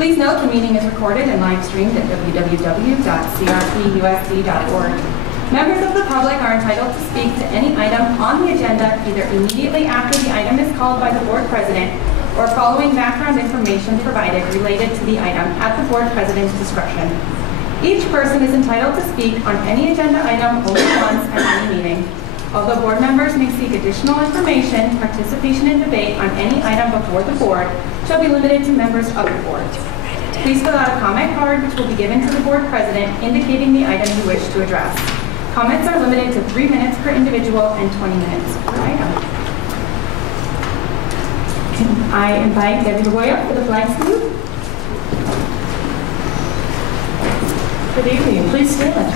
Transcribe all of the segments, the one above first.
Please note the meeting is recorded and live streamed at www.crpusd.org. Members of the public are entitled to speak to any item on the agenda either immediately after the item is called by the board president or following background information provided related to the item at the board president's discretion. Each person is entitled to speak on any agenda item only once at any meeting. Although board members may seek additional information, participation in debate on any item before the board shall be limited to members of the board. Please fill out a comment card which will be given to the board president indicating the item you wish to address. Comments are limited to 3 minutes per individual and 20 minutes per item. I invite Debbie DeGoya for the flag salute. Good evening. Please stand.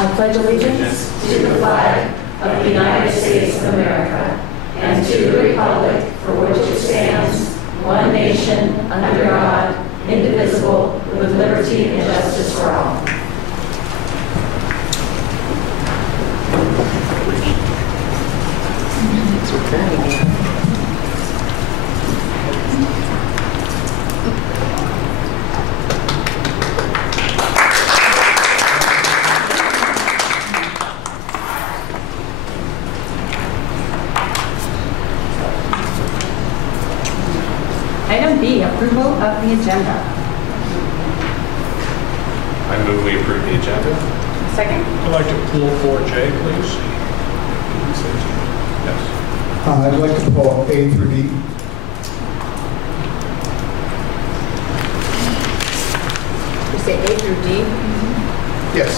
I pledge allegiance to the flag of the United States of America and to the republic for which it stands, one nation, under God, indivisible, with liberty and justice for all. It's okay. Item B, approval of the agenda. I move we approve the agenda. Second. I'd like to pull 4J, please. Yes. I'd like to pull A through D. You say A through D? Yes.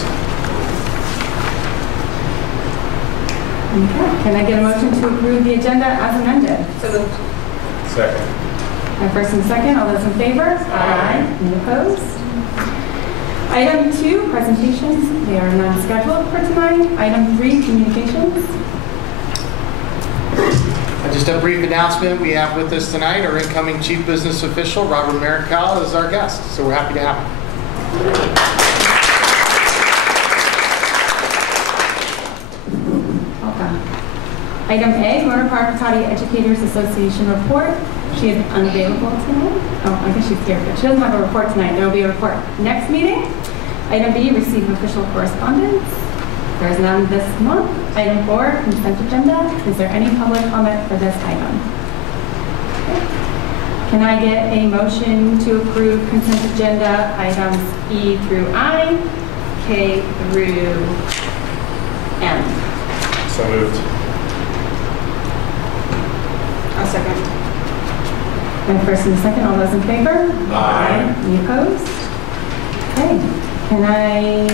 Okay. Can I get a motion to approve the agenda as amended? So moved. Second. My first and second, all those in favor? Aye. Any opposed? Item 2, presentations. They are not scheduled for tonight. Item 3, communications. Just a brief announcement. We have with us tonight our incoming Chief Business Official, Robert Marical, is our guest. So we're happy to have him. Welcome. Item A, Motor Park Cotati Educators Association report. She is unavailable tonight. Oh, I guess she's here, but she doesn't have a report tonight. There will be a report next meeting. Item B, receive official correspondence. There is none this month. Item 4, consent agenda. Is there any public comment for this item? Okay. Can I get a motion to approve consent agenda items E through I, K through M? So moved. I'll second. My first and second, all those in favor? Aye. Any opposed? Okay. Can I,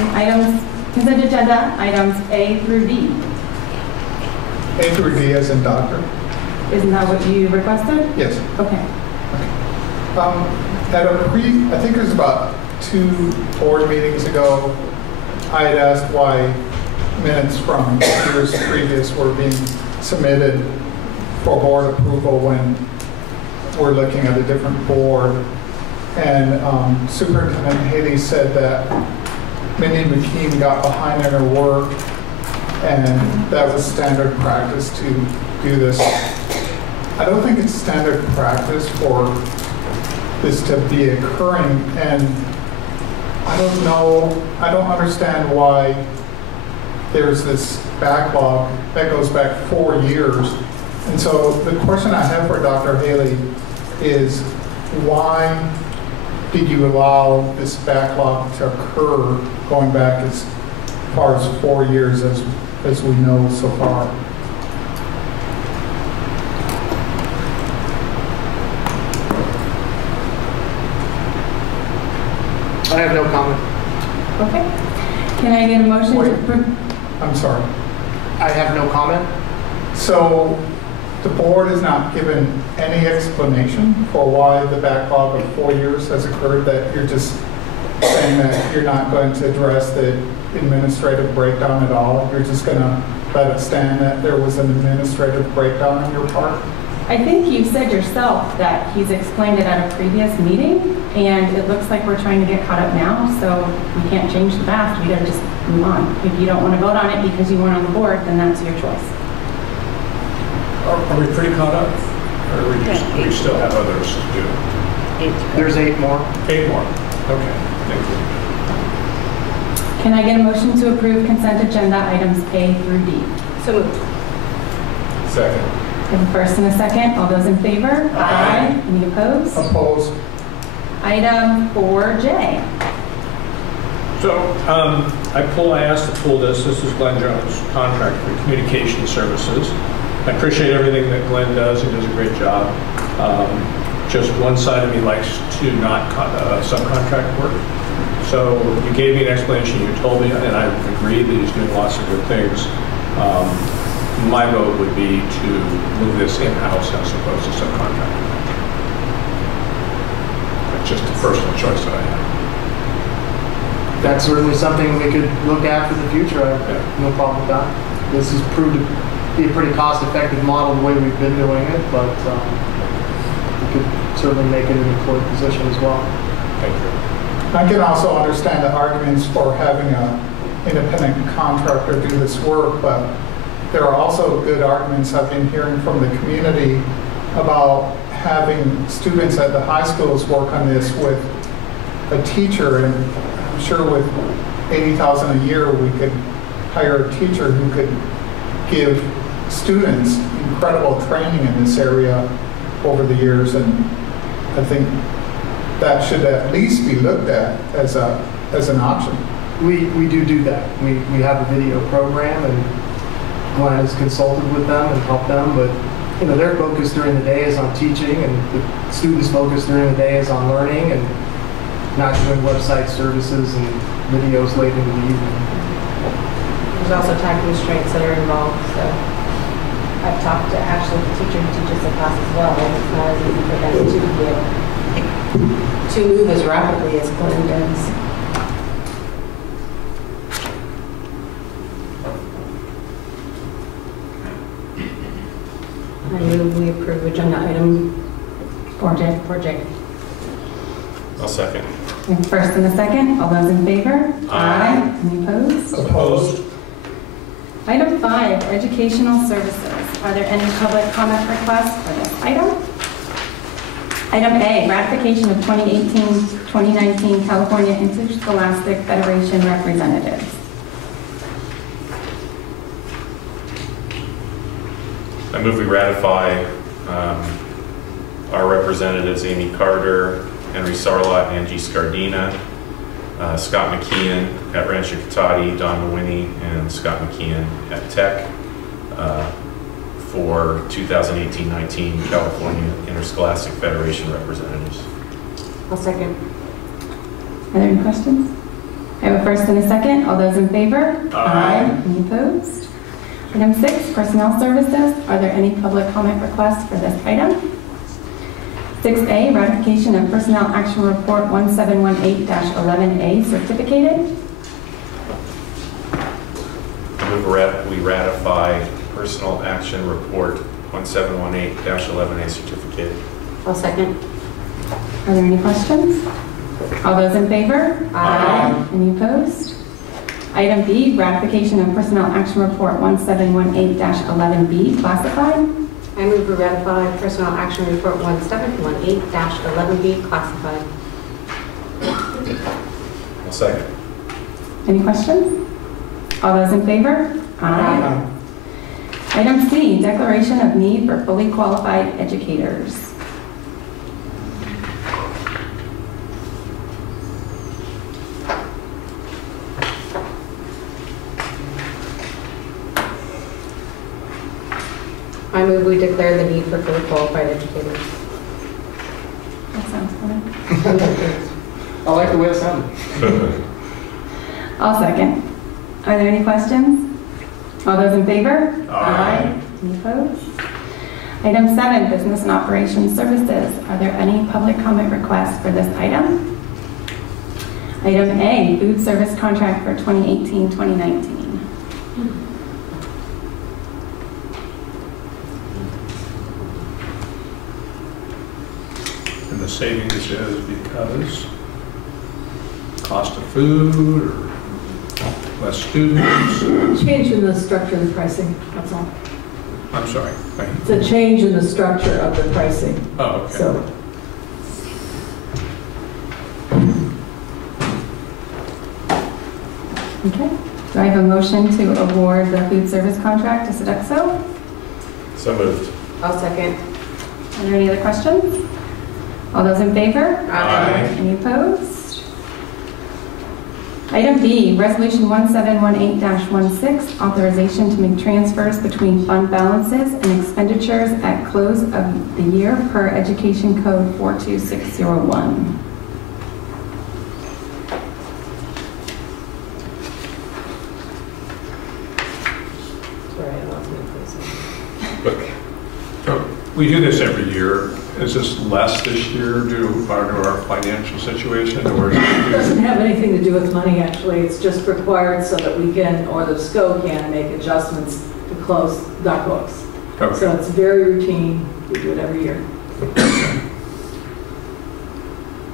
consent agenda, items A through D. A through D as in doctor? Isn't that what you requested? Yes. Okay. At a I think it was about 2 board meetings ago, I had asked why minutes from years previous were being submitted for board approval when we're looking at a different board. And Superintendent Haley said that Mindy McKean got behind in her work and that was standard practice to do this. I don't think it's standard practice for this to be occurring, and I don't understand why there's this backlog that goes back 4 years. And so the question I have for Dr. Haley is, why did you allow this backlog to occur going back as far as 4 years as we know so far? I have no comment. Okay. Can I get a motion to approve? I'm sorry. I have no comment. So the board has not given any explanation for why the backlog of 4 years has occurred, that you're just saying that you're not going to address the administrative breakdown at all? You're just going to let it stand that there was an administrative breakdown on your part? I think you said yourself that he's explained it at a previous meeting, and it looks like we're trying to get caught up now, so we can't change the past. We gotta just move on. If you don't want to vote on it because you weren't on the board, then that's your choice. Are we pretty caught up? Or we still have others to do? There's 8 more. 8 more. Okay, thank you. Can I get a motion to approve consent agenda items A through D? So moved. Second. We have a first and a second. All those in favor? Aye. Any opposed? Opposed? Item 4J. So I asked to pull this. This is Glenn Jones' contract for communication services. I appreciate everything that Glenn does. He does a great job. Just one side of me likes to not subcontract work. So you gave me an explanation, you told me, and I agree that he's doing lots of good things. My vote would be to move this in-house as opposed to subcontract. That's just a personal choice that I have. That's certainly something we could look at for the future. I have no problem with that. This has proved to be a pretty cost-effective model the way we've been doing it, but we could certainly make it an employed position as well. Thank you. I can also understand the arguments for having an independent contractor do this work, but there are also good arguments I've been hearing from the community about having students at the high schools work on this with a teacher, and I'm sure with $80,000 a year we could hire a teacher who could give students incredible training in this area over the years, and I think that should at least be looked at as an option. We do that. We have a video program, and Glenn has consulted with them and helped them, but you know, their focus during the day is on teaching, and the students' focus during the day is on learning and not doing website services and videos late in the evening. There's also time constraints that are involved, so I've talked to actually the teacher who teaches the class as well, and it's not as easy for them to move as rapidly as Glenn does. I move we approve agenda item 4J. I'll second. We have a first and a second. All those in favor? Aye. Any opposed? Opposed? Item 5, educational services. Are there any public comment requests for this item? Item A, ratification of 2018-2019 California Interscholastic Federation representatives. I move we ratify our representatives Amy Carter, Henry Sarlot, Angie Scardina, Scott McKeon at Rancho Cotati, Don Mawhinney, and Scott McKeon at Tech for 2018-19 California Interscholastic Federation representatives. I'll second. Are there any questions? I have a first and a second. All those in favor? Aye. Any opposed? Item 6, personnel services. Are there any public comment requests for this item? 6A, ratification of Personnel Action Report 1718-11A certificated. I move we ratify Personal Action Report 1718-11A certificated. I'll second. Are there any questions? All those in favor? Aye. Any opposed? Item B, ratification of Personnel Action Report 1718-11B classified. I move we ratify Personnel Action Report 1718-11B classified. I'll second. Any questions? All those in favor? Aye. Item C, declaration of need for fully qualified educators. I move we declare the need for fully qualified educators. That sounds good. I like the way it sounded. I'll second. Are there any questions? All those in favor? Aye. Any opposed? Item 7, business and operations services. Are there any public comment requests for this item? Item A, food service contract for 2018-2019. And the savings is because cost of food or less students. Change in the structure of the pricing, that's all. I'm sorry. It's a change in the structure of the pricing. Oh, okay. So, Okay. Do I have a motion to award the food service contract to Sodexo? So moved. I'll second. Are there any other questions? All those in favor? Aye. Any opposed? Item B, Resolution 1718-16, authorization to make transfers between fund balances and expenditures at close of the year per Education Code 42601. Sorry, I lost my place. So we do this every year. Is this less this year due to our financial situation, or is it it doesn't have anything to do with money, actually. It's just required so that we can, or the SCO can, make adjustments to close the books. okay. So it's very routine. We do it every year.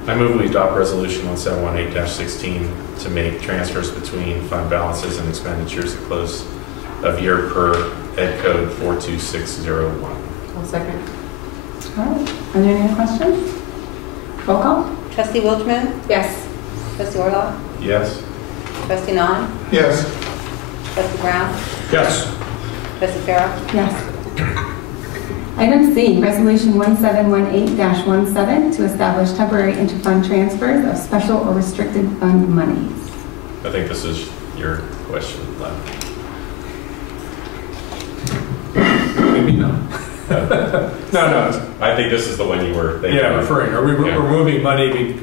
I move we adopt resolution 1718-16 to make transfers between fund balances and expenditures at close of year per Ed Code 42601. I'll second. All right. Are there any other questions? Roll call. Trustee Wilchman? Yes. Trustee Orlaw? Yes. Trustee Nahn? Yes. Trustee Brown? Yes. Trustee Farrell? Yes. Item C, Resolution 1718-17 to establish temporary interfund transfers of special or restricted fund monies. I think this is your question, Len. Maybe no. No. I think this is the one you were thinking Yeah, of. referring. Are we Yeah. removing money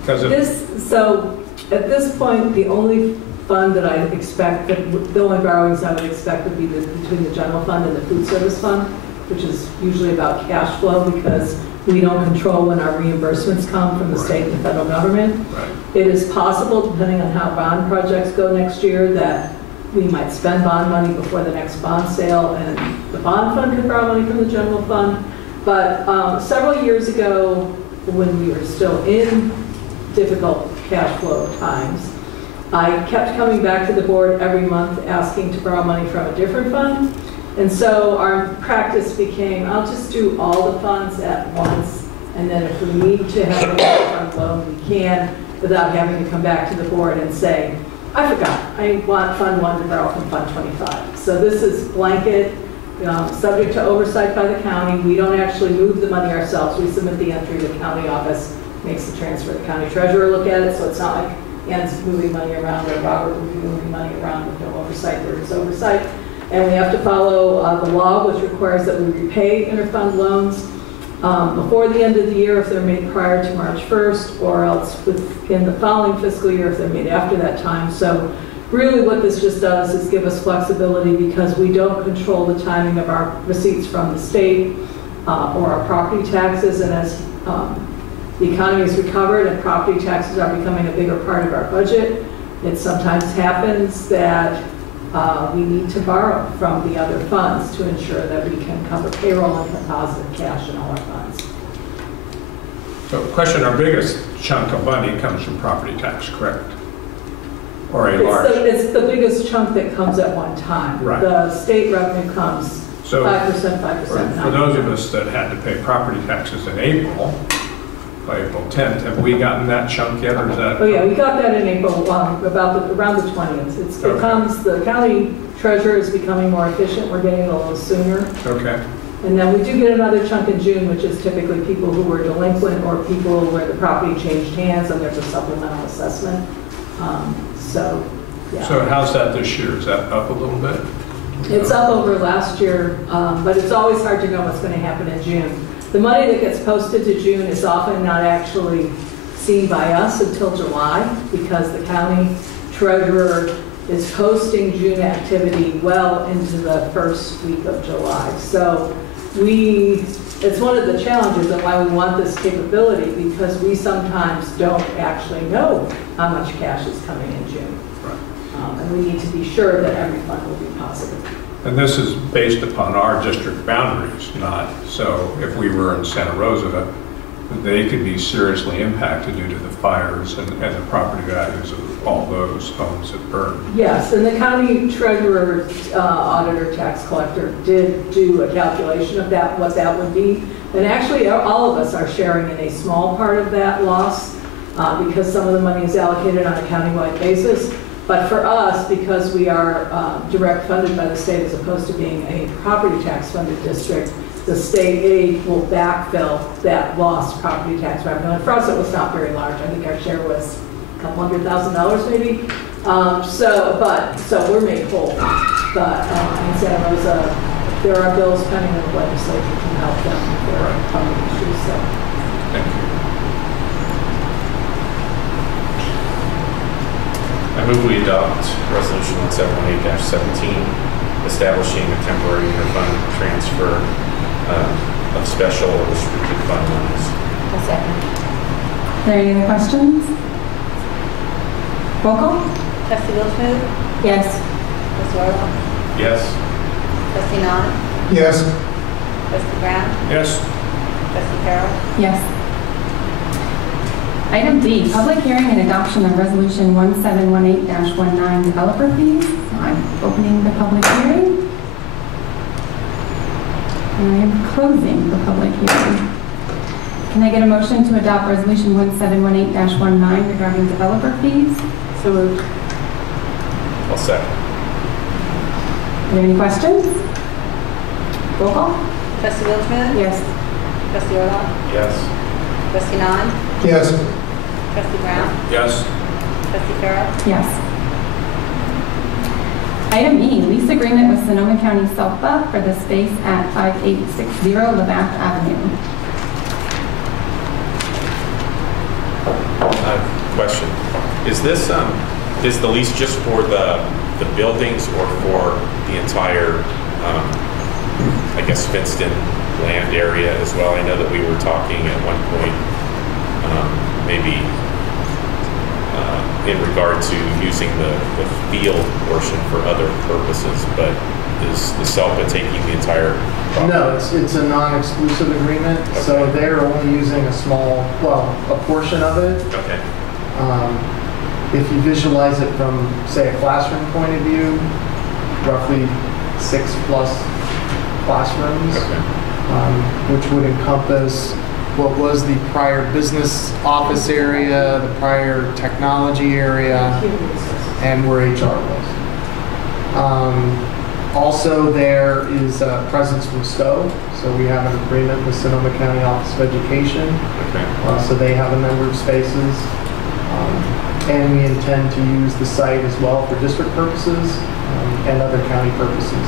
because of? So at this point, the only fund that I expect, the only borrowings I would expect would be between the general fund and the food service fund, which is usually about cash flow because we don't control when our reimbursements come from the state and the federal government. Right. It is possible, depending on how bond projects go next year, that we might spend bond money before the next bond sale, and the bond fund could borrow money from the general fund. But several years ago, when we were still in difficult cash flow times, I kept coming back to the board every month asking to borrow money from a different fund. And so our practice became, I'll just do all the funds at once, and then if we need to have a fund loan, we can, without having to come back to the board and say, I forgot, I want Fund 1 to borrow from Fund 25. So this is blanket, subject to oversight by the county. We don't actually move the money ourselves. We submit the entry, the county office makes the transfer. The county treasurer look at it, so it's not like Ann's moving money around or Robert will be moving money around with no oversight. There is oversight. And we have to follow the law, which requires that we repay interfund loans before the end of the year if they're made prior to March 1st, or else in the following fiscal year if they're made after that time. So really what this just does is give us flexibility because we don't control the timing of our receipts from the state or our property taxes. And as the economy is recovered and property taxes are becoming a bigger part of our budget, it sometimes happens that we need to borrow from the other funds to ensure that we can cover payroll and deposit cash in all our funds. So question, our biggest chunk of money comes from property tax, correct? Or a large? It's the biggest chunk that comes at one time. Right. The state revenue comes 5%, 5%. For those of us that had to pay property taxes in April, by April 10th, have we gotten that chunk yet, or is that? Oh yeah, we got that in April, around the 20th. It becomes, the county treasurer is becoming more efficient. We're getting a little sooner. Okay. And then we do get another chunk in June, which is typically people who were delinquent or people where the property changed hands and there's a supplemental assessment. So, yeah. So how's that this year? Is that up a little bit? It's up over last year, but it's always hard to know what's going to happen in June. The money that gets posted to June is often not actually seen by us until July because the county treasurer is posting June activity well into the first week of July. So it's one of the challenges and why we want this capability because we sometimes don't actually know how much cash is coming in June. Right. And we need to be sure that every fund will be positive. And this is based upon our district boundaries, not, so if we were in Santa Rosa, they could be seriously impacted due to the fires and the property values of all those homes that burned. Yes, and the county treasurer, auditor, tax collector did do a calculation of that, what that would be. And actually, all of us are sharing in a small part of that loss because some of the money is allocated on a countywide basis. But for us, because we are direct funded by the state as opposed to being a property tax funded district, the state aid will backfill that lost property tax revenue. And for us, it was not very large. I think our share was a couple $100,000 maybe. So we're made whole. But in Santa Rosa, there are bills pending in the legislature to help them with their funding issues. So. Thank you. I move we adopt Resolution 1718-17, establishing a temporary interfund transfer of special or restricted fund monies. A second. Are there any other questions? Roll call? Trustee Wilson? Yes. Trustee Orloff? Yes. Trustee Nahn? Yes. Trustee Brown? Yes. Trustee Farrell? Yes. Item D, public hearing and adoption of Resolution 1718-19, developer fees. So I'm opening the public hearing. And I am closing the public hearing. Can I get a motion to adopt Resolution 1718-19 regarding developer fees? So moved. I'll second. Are there any questions? Roll call? Trustee Wilson? Yes. Trustee Orloff? Yes. Trustee Nahn? Yes. Trustee Brown? Yes. Trustee Farrell? Yes. Item E, lease agreement with Sonoma County SELPA for the space at 5860 Lavath Avenue. Question. Is this, is the lease just for the buildings or for the entire, I guess, fenced-in land area as well? I know that we were talking at one point, maybe in regard to using the field portion for other purposes, but is the SELPA taking the entire property? No, it's a non-exclusive agreement, so they're only using a portion of it. Okay. If you visualize it from, say, a classroom point of view, roughly 6+ classrooms, which would encompass what was the prior business office area, the prior technology area, and where HR was. Also, there is a presence from STO, so we have an agreement with Sonoma County Office of Education, so they have a number of spaces. And we intend to use the site as well for district purposes and other county purposes.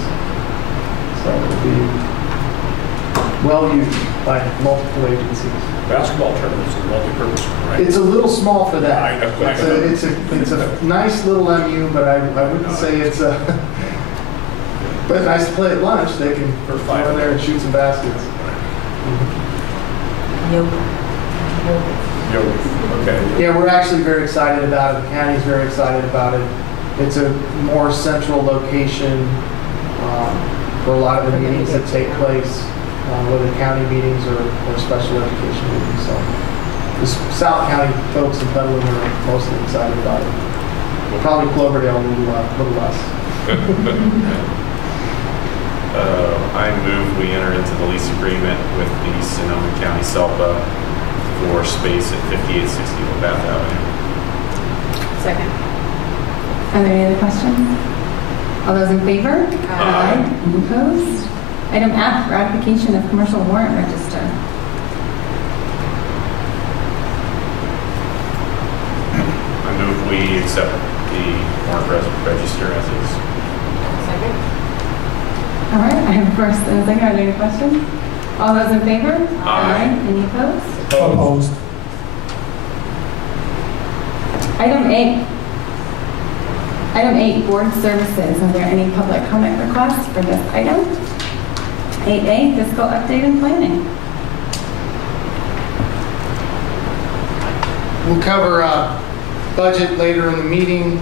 So it will be well used by multiple agencies. Basketball tournaments are multi-purpose, right? It's a little small for that. I know. It's a nice little MU, but I wouldn't say it's a. But it's nice to play at lunch. They can go in there and shoot some baskets. Okay. Yeah, we're actually very excited about it. The county's very excited about it. It's a more central location for a lot of the meetings that take place, whether county meetings or special education meetings. So the South County folks in Petaluma are mostly excited about it. Probably Cloverdale a little less. I move we enter into the lease agreement with the Sonoma County SELPA for space at 5860 Lavath Avenue. Second. Are there any other questions? All those in favor? Aye. Any opposed? Item F, ratification of commercial warrant register. I move we accept the warrant register as is. Second. All right, I have a first and a second. Are there any questions? All those in favor? Aye. Any opposed? Opposed. Item 8. Item 8, board services. Are there any public comment requests for this item? 8A, fiscal update and planning. We'll cover budget later in the meeting.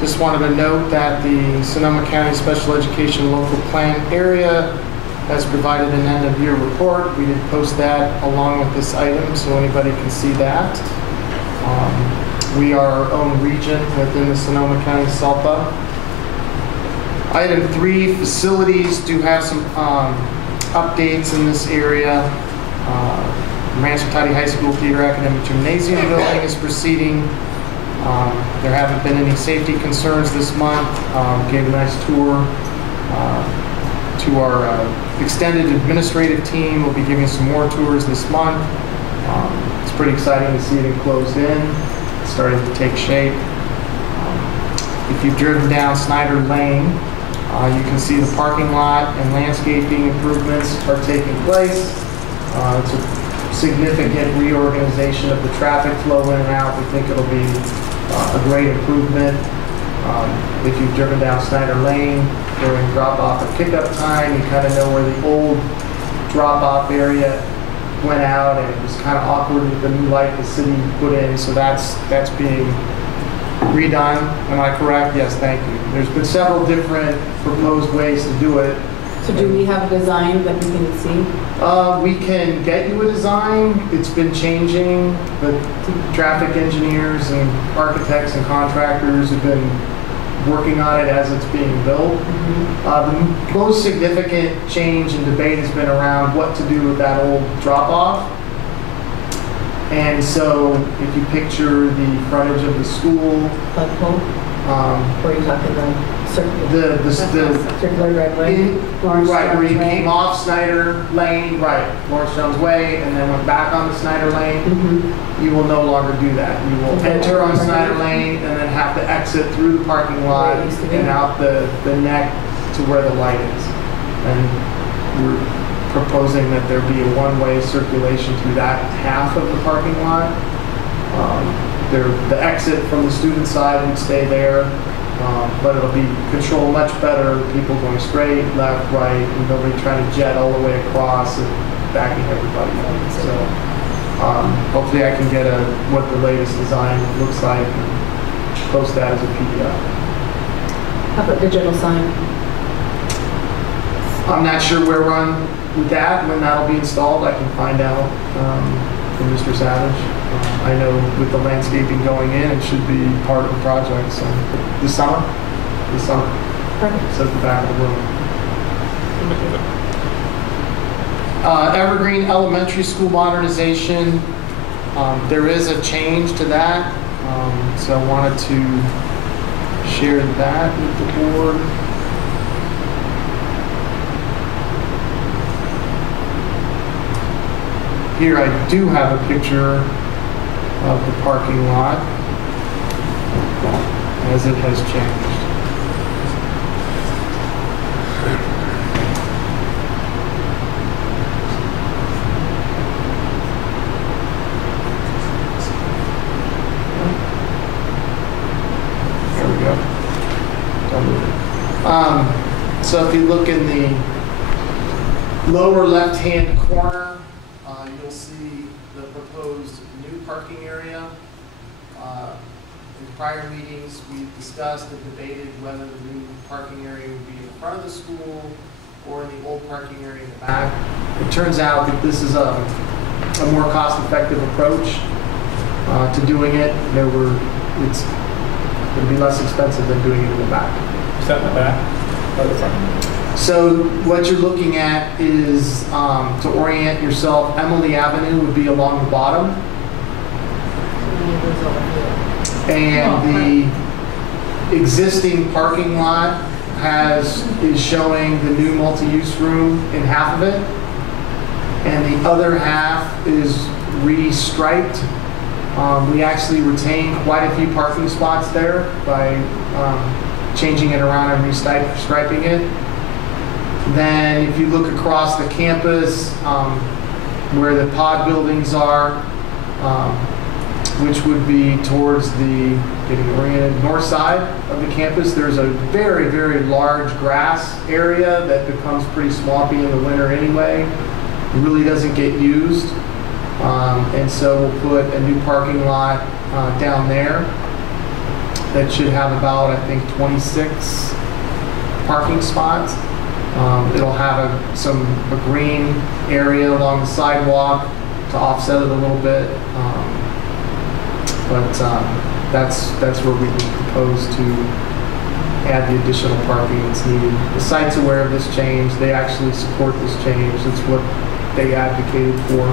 Just wanted to note that the Sonoma County Special Education Local Plan Area has provided an end-of-year report. We did post that along with this item, so anybody can see that. We are our own region within the Sonoma County SELPA. Item 3, facilities do have some updates in this area. Rancho Cotati High School Theater Academic Gymnasium building is proceeding. There haven't been any safety concerns this month. Gave a nice tour to our extended administrative team. We'll be giving some more tours this month. It's pretty exciting to see it enclosed in. It's starting to take shape. If you've driven down Snyder Lane, you can see the parking lot and landscaping improvements are taking place. It's a significant reorganization of the traffic flow in and out. We think it'll be a great improvement. If you've driven down Snyder Lane during drop-off or pickup time, you kind of know where the old drop-off area went out, and it was kind of awkward with the new light the city put in, so that's being redone. Am I correct? Yes, thank you. There's been several different proposed ways to do it. So do we have a design that we can see? We can get you a design. It's been changing. The traffic engineers and architects and contractors have been working on it as it's being built. The most significant change and debate has been around what to do with that old drop-off. And so if you picture the frontage of the school, Flagpole? Or are you talking the circular? the Circular driveway? Lawrence right, where you Jones Way? came off Snyder Lane, right, Lawrence Jones Way, and then went back on the Snyder Lane, you will no longer do that. You will enter on Snyder Lane and then have to exit through the parking lot and out the neck to where the light is. And we're proposing that there be a one-way circulation through that half of the parking lot. The exit from the student side would stay there, but it'll be controlled much better. People going straight, left, right, and nobody trying to jet all the way across and backing everybody up. So hopefully I can get what the latest design looks like and post that as a PDF. How about digital sign? I'm not sure where we're on with that, when that'll be installed. I can find out from Mr. Savage. I know with the landscaping going in, it should be part of the project. So this summer. Perfect. It's at the back of the room. Evergreen Elementary School modernization. There is a change to that, so I wanted to share that with the board. Here I do have a picture of the parking lot as it has changed. There we go. Don't move it. So if you look in the lower left-hand corner, you'll see the proposed new parking area. In prior meetings, we discussed and debated whether the new parking area would be in front of the school or in the old parking area in the back. It turns out that this is a more cost-effective approach to doing it. It's going to be less expensive than doing it in the back. Is that in the back or the front? So what you're looking at is to orient yourself. Emily Avenue would be along the bottom, and the existing parking lot is showing the new multi-use room in half of it, and the other half is restriped. We actually retain quite a few parking spots there by changing it around and restriping it. Then if you look across the campus where the pod buildings are, which would be towards the getting oriented north side of the campus, there's a very, very large grass area that becomes pretty swampy in the winter anyway. It really doesn't get used. And so we'll put a new parking lot down there that should have about, I think, 26 parking spots. It'll have a green area along the sidewalk to offset it a little bit. But that's where we would propose to add the additional parking that's needed. The site's aware of this change. They actually support this change. It's what they advocated for.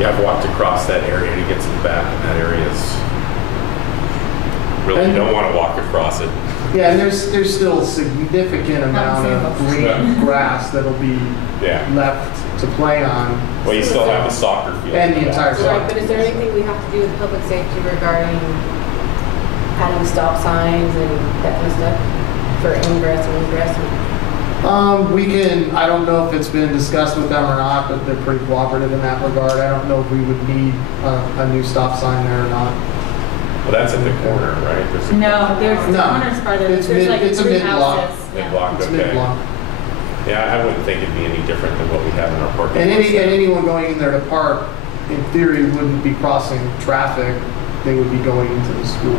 Yeah, I've walked across that area to get to the back, and that area is really, you don't want to walk across it. Yeah, and there's still a significant amount of green grass that'll be left to play on. Well, you still have the soccer field. And the entire Right, site. but is there anything we have to do with public safety regarding adding stop signs and that kind of stuff for ingress and egress? We can, I don't know if it's been discussed with them or not, but they're pretty cooperative in that regard. I don't know if we would need a new stop sign there or not. Well, that's at the corner, right? No, there's the corner's farther. It's There's like it's a 3 mid-block. houses. Mid-block, It's okay. mid-block. Yeah, I wouldn't think it'd be any different than what we have in our parking And lot. anyone going in there to park, in theory, wouldn't be crossing traffic. They would be going into the school.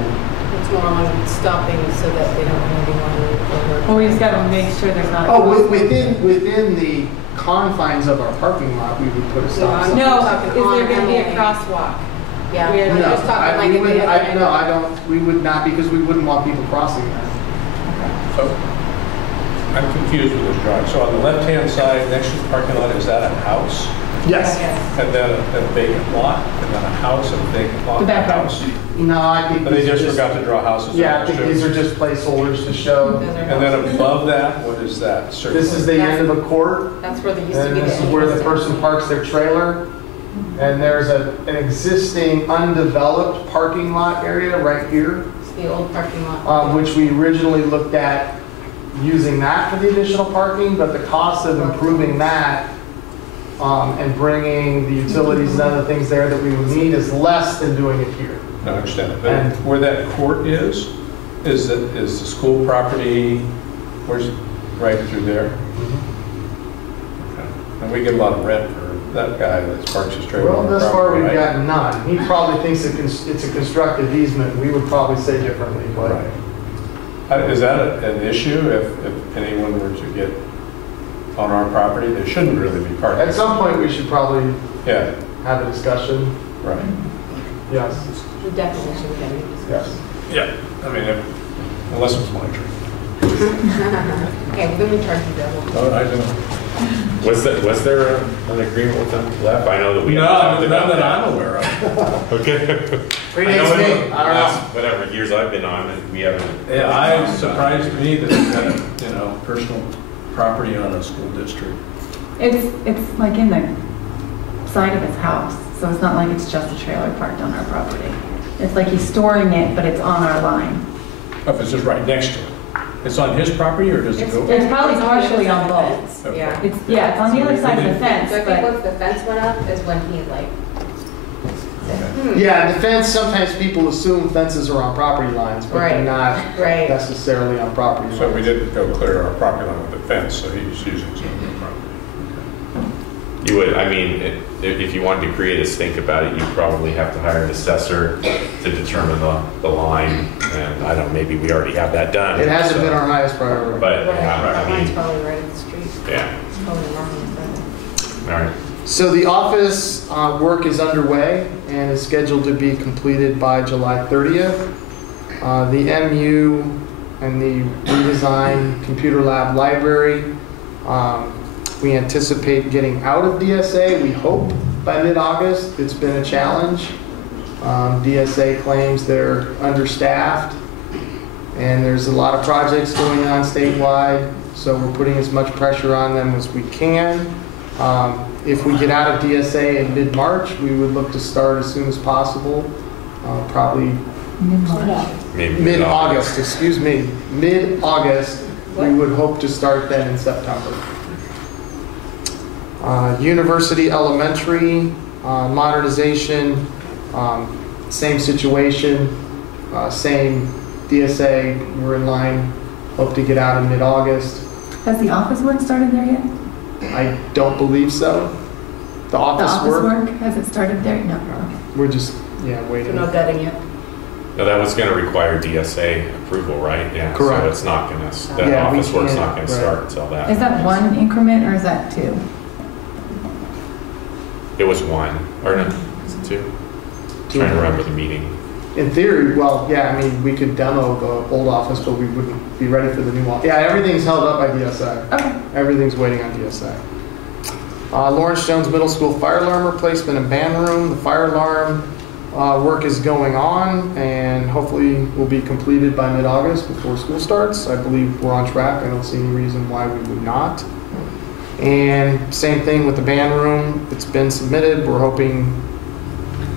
It's more on stopping so that they don't have anyone over. Well, we just gotta make sure there's not. Oh, within the confines of our parking lot, we would put a stop sign. No, is there gonna be a crosswalk? Yeah, We are we're No, just talking like we at would, the other end. no, I don't, we would not, because we wouldn't want people crossing there. So, I'm confused with this drawing. So on the left-hand side, next to the parking lot, is that a house? Yes. And then a vacant lot, and then a house, and a vacant lot, The and a back house? No, I think But they these are just forgot to draw houses. on Yeah, I those think two. these are just placeholders to show. Those are And then houses. above that, what is that? Circle? This is the end of a court, That's where they used to and be. this is where the person parks their trailer. And there's an existing undeveloped parking lot area right here, It's the old parking lot. which we originally looked at using that for the additional parking, but the cost of improving that and bringing the utilities and other things there that we would need is less than doing it here. No, I understand it. But And- where that court is the school property, where's, right through there? Okay. And we get a lot of rent for that guy that parks his trailer Well, on the thus far property, we've right? got none. He probably thinks it's a constructive easement. We would probably say differently, but. Right. Is that an issue if anyone were to get on our property? They shouldn't really be parking. At some point, we should probably Yeah, have a discussion. right. Yes. We definitely should get it. Yes. Yeah, I mean, unless it was my tree. Okay, we're going to charge you double. Oh, I don't. Was there an agreement with them left? I know that we No, talked none about that I'm aware of. Okay. Predates me. I don't know. Last, whatever years I've been on it, we haven't. Yeah, it's surprised me that they had, personal property on a school district. It's like in the side of his house, so it's not like it's just a trailer parked on our property. It's like he's storing it, but it's on our line. Oh, it's just right next to it. It's on his property, or does it go? It's probably It's partially on the both. fence, Yeah. It's on the other side of the fence, So I think but once the fence went up is when he like, said, Yeah, the fence, sometimes people assume fences are on property lines, but they're Right. not Right. necessarily on property lines. So we didn't go clear our property line with the fence, so he's using some of the property. You would, I mean, if you wanted to create a stink about it, you'd probably have to hire an assessor to determine the line. And I don't know, maybe we already have that done. It hasn't so- been our highest priority. But, right, yeah, I mine's mean, probably right at the street. yeah, It's probably wrong in front. all right. So the office work is underway and is scheduled to be completed by July 30th. The MU and the redesigned computer lab library, we anticipate getting out of DSA, we hope, by mid-August. It's been a challenge. DSA claims they're understaffed, and there's a lot of projects going on statewide, so we're putting as much pressure on them as we can. If we get out of DSA in mid-March, we would look to start as soon as possible, probably Maybe mid-August, excuse me, mid-August. We would hope to start then in September. University Elementary modernization, same situation, same DSA, we're in line, hope to get out in mid-August. has the office work started there yet? I don't believe so. The The office work, has it started there? No. Okay. we're just, So waiting. no gutting yet. No, that was going to require DSA approval, right? Yeah. Correct. So it's not going to, that Yeah, we office work's can't- not going to right. start until that. Is that one increment or is that two? It was one, or no, is it two? Trying to remember the meeting. In theory, well, yeah, I mean, we could demo the old office, but we wouldn't be ready for the new office. Yeah, everything's held up by DSA. Okay. Everything's waiting on DSA. Lawrence Jones Middle School fire alarm replacement and band room. The fire alarm work is going on and hopefully will be completed by mid-August before school starts. I believe we're on track. I don't see any reason why we would not. And same thing with the band room. It's been submitted. We're hoping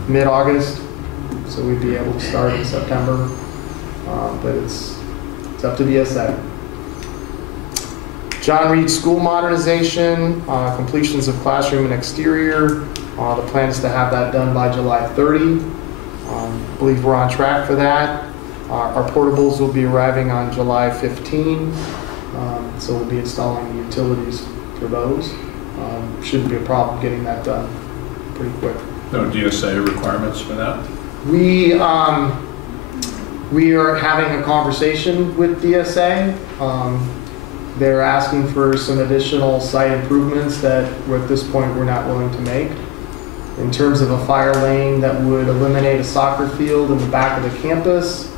mid-August, so we'd be able to start in September. But it's up to DSA. John Reed School modernization, completions of classroom and exterior. The plan is to have that done by July 30. I believe we're on track for that. Our portables will be arriving on July 15. So we'll be installing the utilities for those. Shouldn't be a problem getting that done pretty quick. No DSA requirements for that? We are having a conversation with DSA. They're asking for some additional site improvements that at this point we're not willing to make. In terms of a fire lane that would eliminate a soccer field in the back of the campus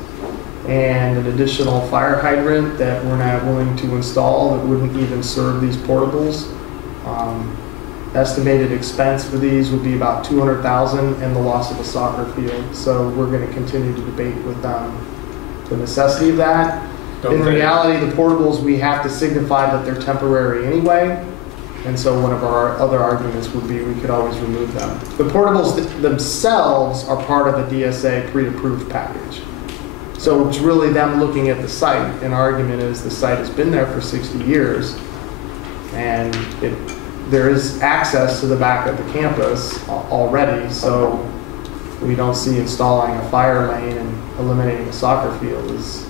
and an additional fire hydrant that we're not willing to install that wouldn't even serve these portables. Estimated expense for these would be about $200,000 and the loss of a soccer field. So we're going to continue to debate with them the necessity of that. In reality, the portables, we have to signify that they're temporary anyway. And so one of our other arguments would be we could always remove them. The portables themselves are part of a DSA pre-approved package. So it's really them looking at the site. An argument is the site has been there for 60 years and there is access to the back of the campus already. So we don't see installing a fire lane and eliminating a soccer field is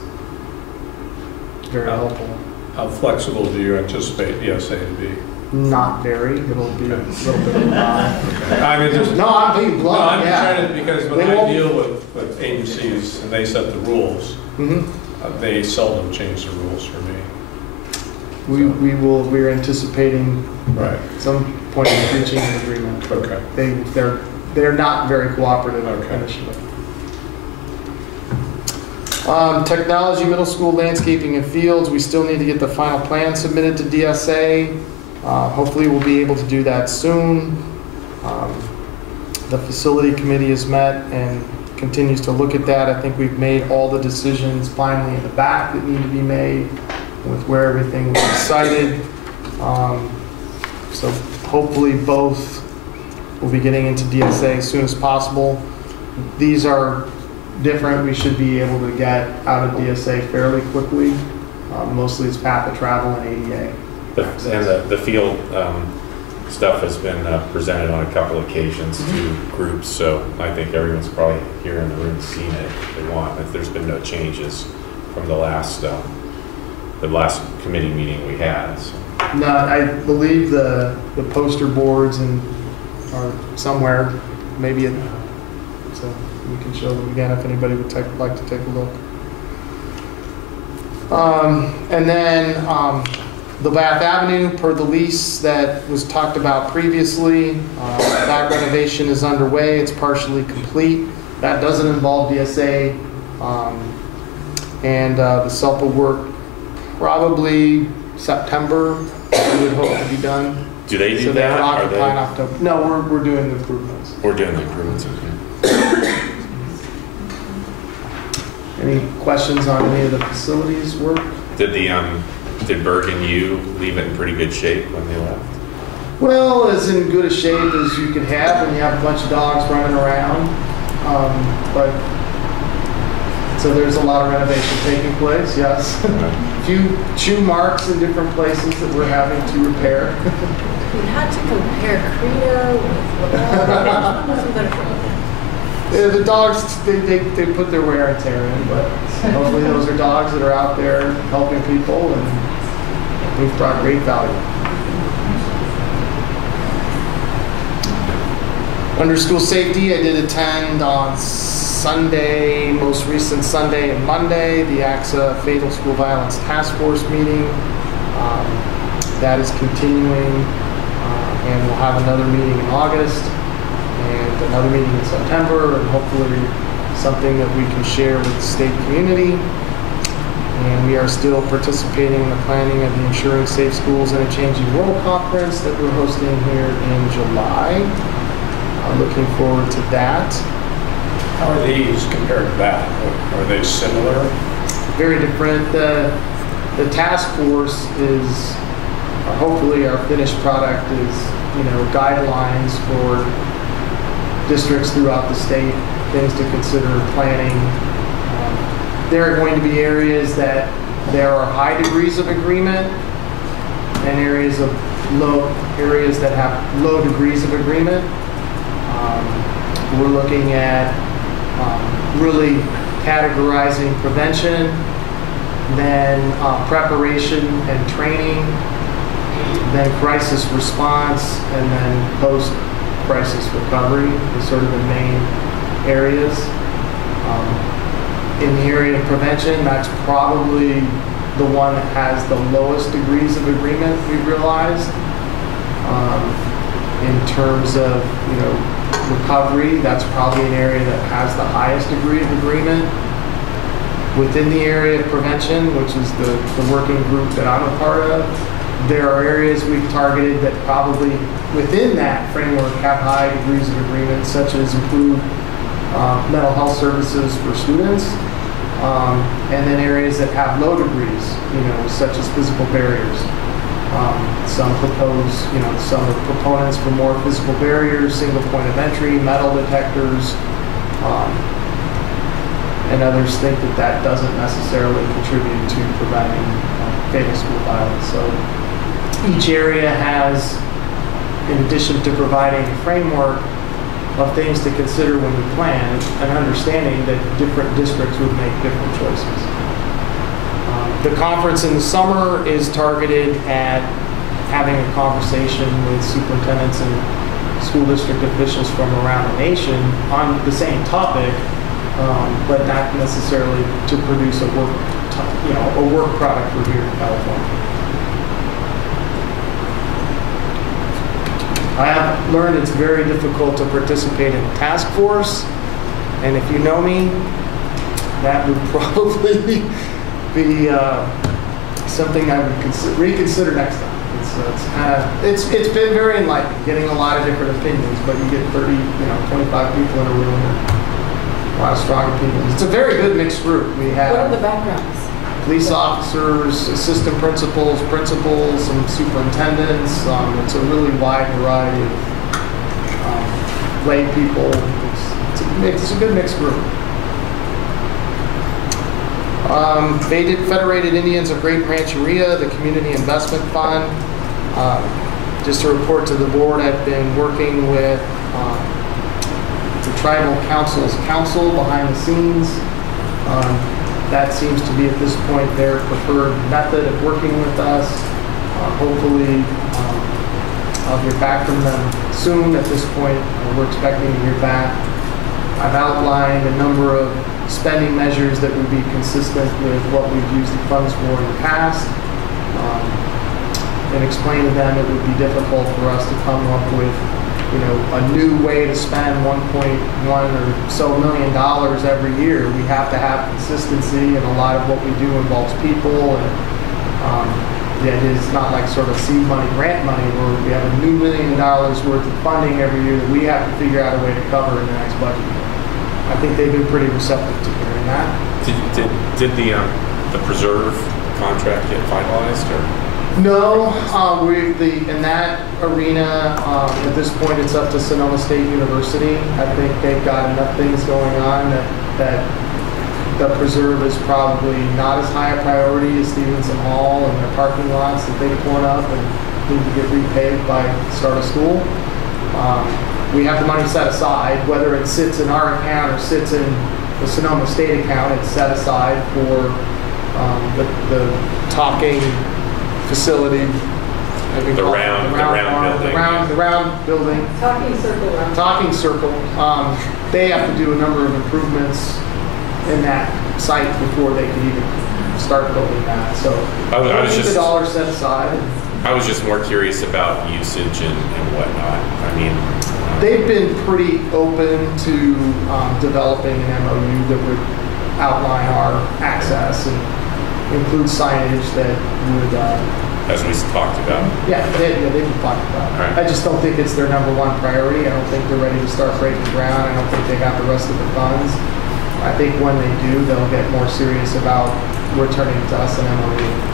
very helpful. How flexible do you anticipate DSA to be? Not very. It'll be a little bit of I mean, just, no, I'm being blunt. no, I'm yeah. trying to, because when I deal with agencies and they set the rules, they seldom change the rules for me. We're anticipating Right. some point of reaching an agreement. Okay. They're not very cooperative Okay. initially. Technology middle school landscaping and fields. We still need to get the final plan submitted to DSA. Hopefully we'll be able to do that soon. The facility committee has met and continues to look at that. I think we've made all the decisions finally in the back that need to be made with where everything will be cited. So hopefully both will be getting into DSA as soon as possible. These are different. We should be able to get out of DSA fairly quickly. Mostly it's path of travel and ADA. And the field stuff has been presented on a couple occasions to groups, so I think everyone's probably here in the room seen it if they want. If there's been no changes from the last committee meeting we had. So. No, I believe the poster boards are somewhere, maybe so we can show them again if anybody would like to take a look. And then the Bath Avenue, per the lease that was talked about previously, that renovation is underway. It's partially complete. That doesn't involve DSA, and the SELPA work probably September we would hope to be done. Do they do so that? Occupy in October. No, we're doing the improvements. We're doing the improvements. Okay. Any questions on any of the facilities work? Did Berg and you leave it in pretty good shape when they left? Well, as in good a shape as you could have when you have a bunch of dogs running around. So there's a lot of renovation taking place, yes. A few chew marks in different places that we're having to repair. You had to compare Credo with Yeah, the dogs, they put their wear and tear in, but hopefully those are dogs that are out there helping people, and we've brought great value. Under school safety, I did attend on Sunday, most recent Sunday and Monday, the AXA Fatal School Violence Task Force meeting. That is continuing, and we'll have another meeting in August and another meeting in September, and hopefully something that we can share with the state community. And we are still participating in the planning of the Ensuring Safe Schools in a Changing World conference that we're hosting here in July. Looking forward to that. How are these compared to that? Are they similar? Very different. The task force is, hopefully our finished product is, guidelines for districts throughout the state, things to consider planning. There are going to be areas that there are high degrees of agreement and areas that have low degrees of agreement. We're looking at really categorizing prevention, then preparation and training, then crisis response, and then post-crisis recovery is sort of the main areas. In the area of prevention, that's probably the one that has the lowest degrees of agreement, we've realized. In terms of, recovery, that's probably an area that has the highest degree of agreement. Within the area of prevention, which is the working group that I'm a part of, there are areas we've targeted that probably within that framework have high degrees of agreement, such as improved mental health services for students, and then areas that have low degrees, such as physical barriers. Some propose, some are proponents for more physical barriers, single point of entry, metal detectors, and others think that that doesn't necessarily contribute to preventing fatal school violence. So each area has, in addition to providing a framework of things to consider when we plan, an understanding that different districts would make different choices. The conference in the summer is targeted at having a conversation with superintendents and school district officials from around the nation on the same topic, but not necessarily to produce a work product for here in California. I have learned it's very difficult to participate in a task force, and if you know me, that would probably be something I would reconsider next time. It's been very enlightening, getting a lot of different opinions, but you get 30, 25 people in a room and a lot of strong opinions. It's a very good mixed group. We have what are the backgrounds? Police officers, assistant principals, some superintendents. It's a really wide variety of lay people. It's a good mixed group. Federated Indians of Great Rancheria, the Community Investment Fund. Just to report to the board, I've been working with the Tribal Council's council behind the scenes. That seems to be at this point their preferred method of working with us. Hopefully, I'll hear back from them soon. At this point, we're expecting to hear back. I've outlined a number of spending measures that would be consistent with what we've used the funds for in the past, and explain to them it would be difficult for us to come up with, a new way to spend $1.1 or so million every year. We have to have consistency, and a lot of what we do involves people, and it is not like sort of seed money, grant money, where we have a new $1 million worth of funding every year that we have to figure out a way to cover in the next budget year. I think they've been pretty receptive to hearing that. Did the preserve contract get finalized, or? No, in that arena, at this point, it's up to Sonoma State University. I think they've got enough things going on that the preserve is probably not as high a priority as Stevenson Hall and their parking lots that they've torn up and need to get repaved by the start of school. We have the money set aside, whether it sits in our account or sits in the Sonoma State account. It's set aside for the talking facility think The round building. The round building. Talking circle round. Talking circle. They have to do a number of improvements in that site before they can even start building that. So I was just the dollar set aside. I was just more curious about usage and whatnot. I mean, They've been pretty open to developing an MOU that would outline our access and include signage that would. as we talked about. Yeah, they've been talking about it. Right. I just don't think it's their number one priority. I don't think they're ready to start breaking ground. I don't think they got the rest of the funds. I think when they do, they'll get more serious about returning to us an MOU.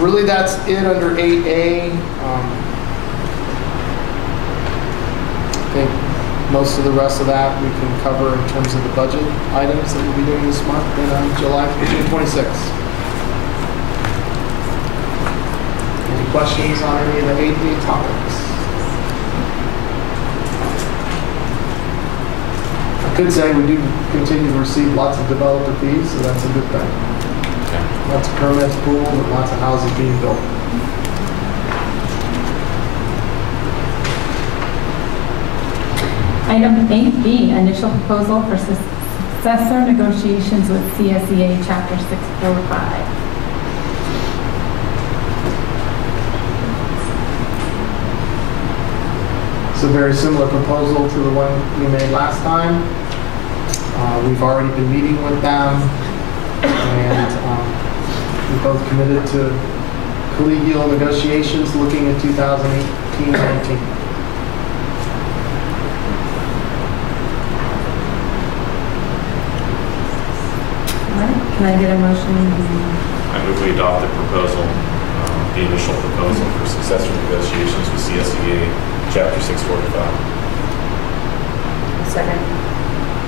Really, that's it under 8A. I think most of the rest of that we can cover in terms of the budget items that we'll be doing this month in July 26th. Any questions on any of the 8A topics? I could say we do continue to receive lots of developer fees, so that's a good thing. Lots of permits pooled and lots of houses being built. Item 8B, initial proposal for successor negotiations with CSEA Chapter 645. It's a very similar proposal to the one we made last time. We've already been meeting with them, and we both committed to collegial negotiations looking at 2018-19. Can I get a motion? I move we adopt the proposal, the initial proposal for successor negotiations with CSEA Chapter 645. Second.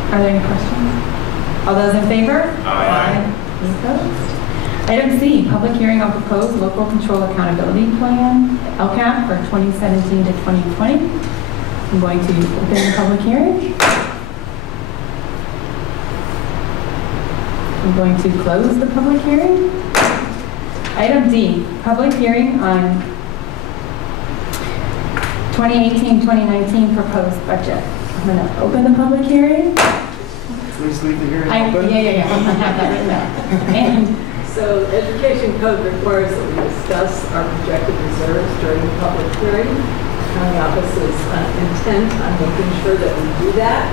Are there any questions? All those in favor? Aye. Any opposed? Item C, public hearing on proposed local control accountability plan, LCAP, for 2017 to 2020. I'm going to open the public hearing. I'm going to close the public hearing. Item D, public hearing on 2018-2019 proposed budget. I'm going to open the public hearing. Please leave the hearing Yeah, open. I'm going to have that written down. And So education code requires that we discuss our projected reserves during the public hearing. County office's intent on making sure that we do that.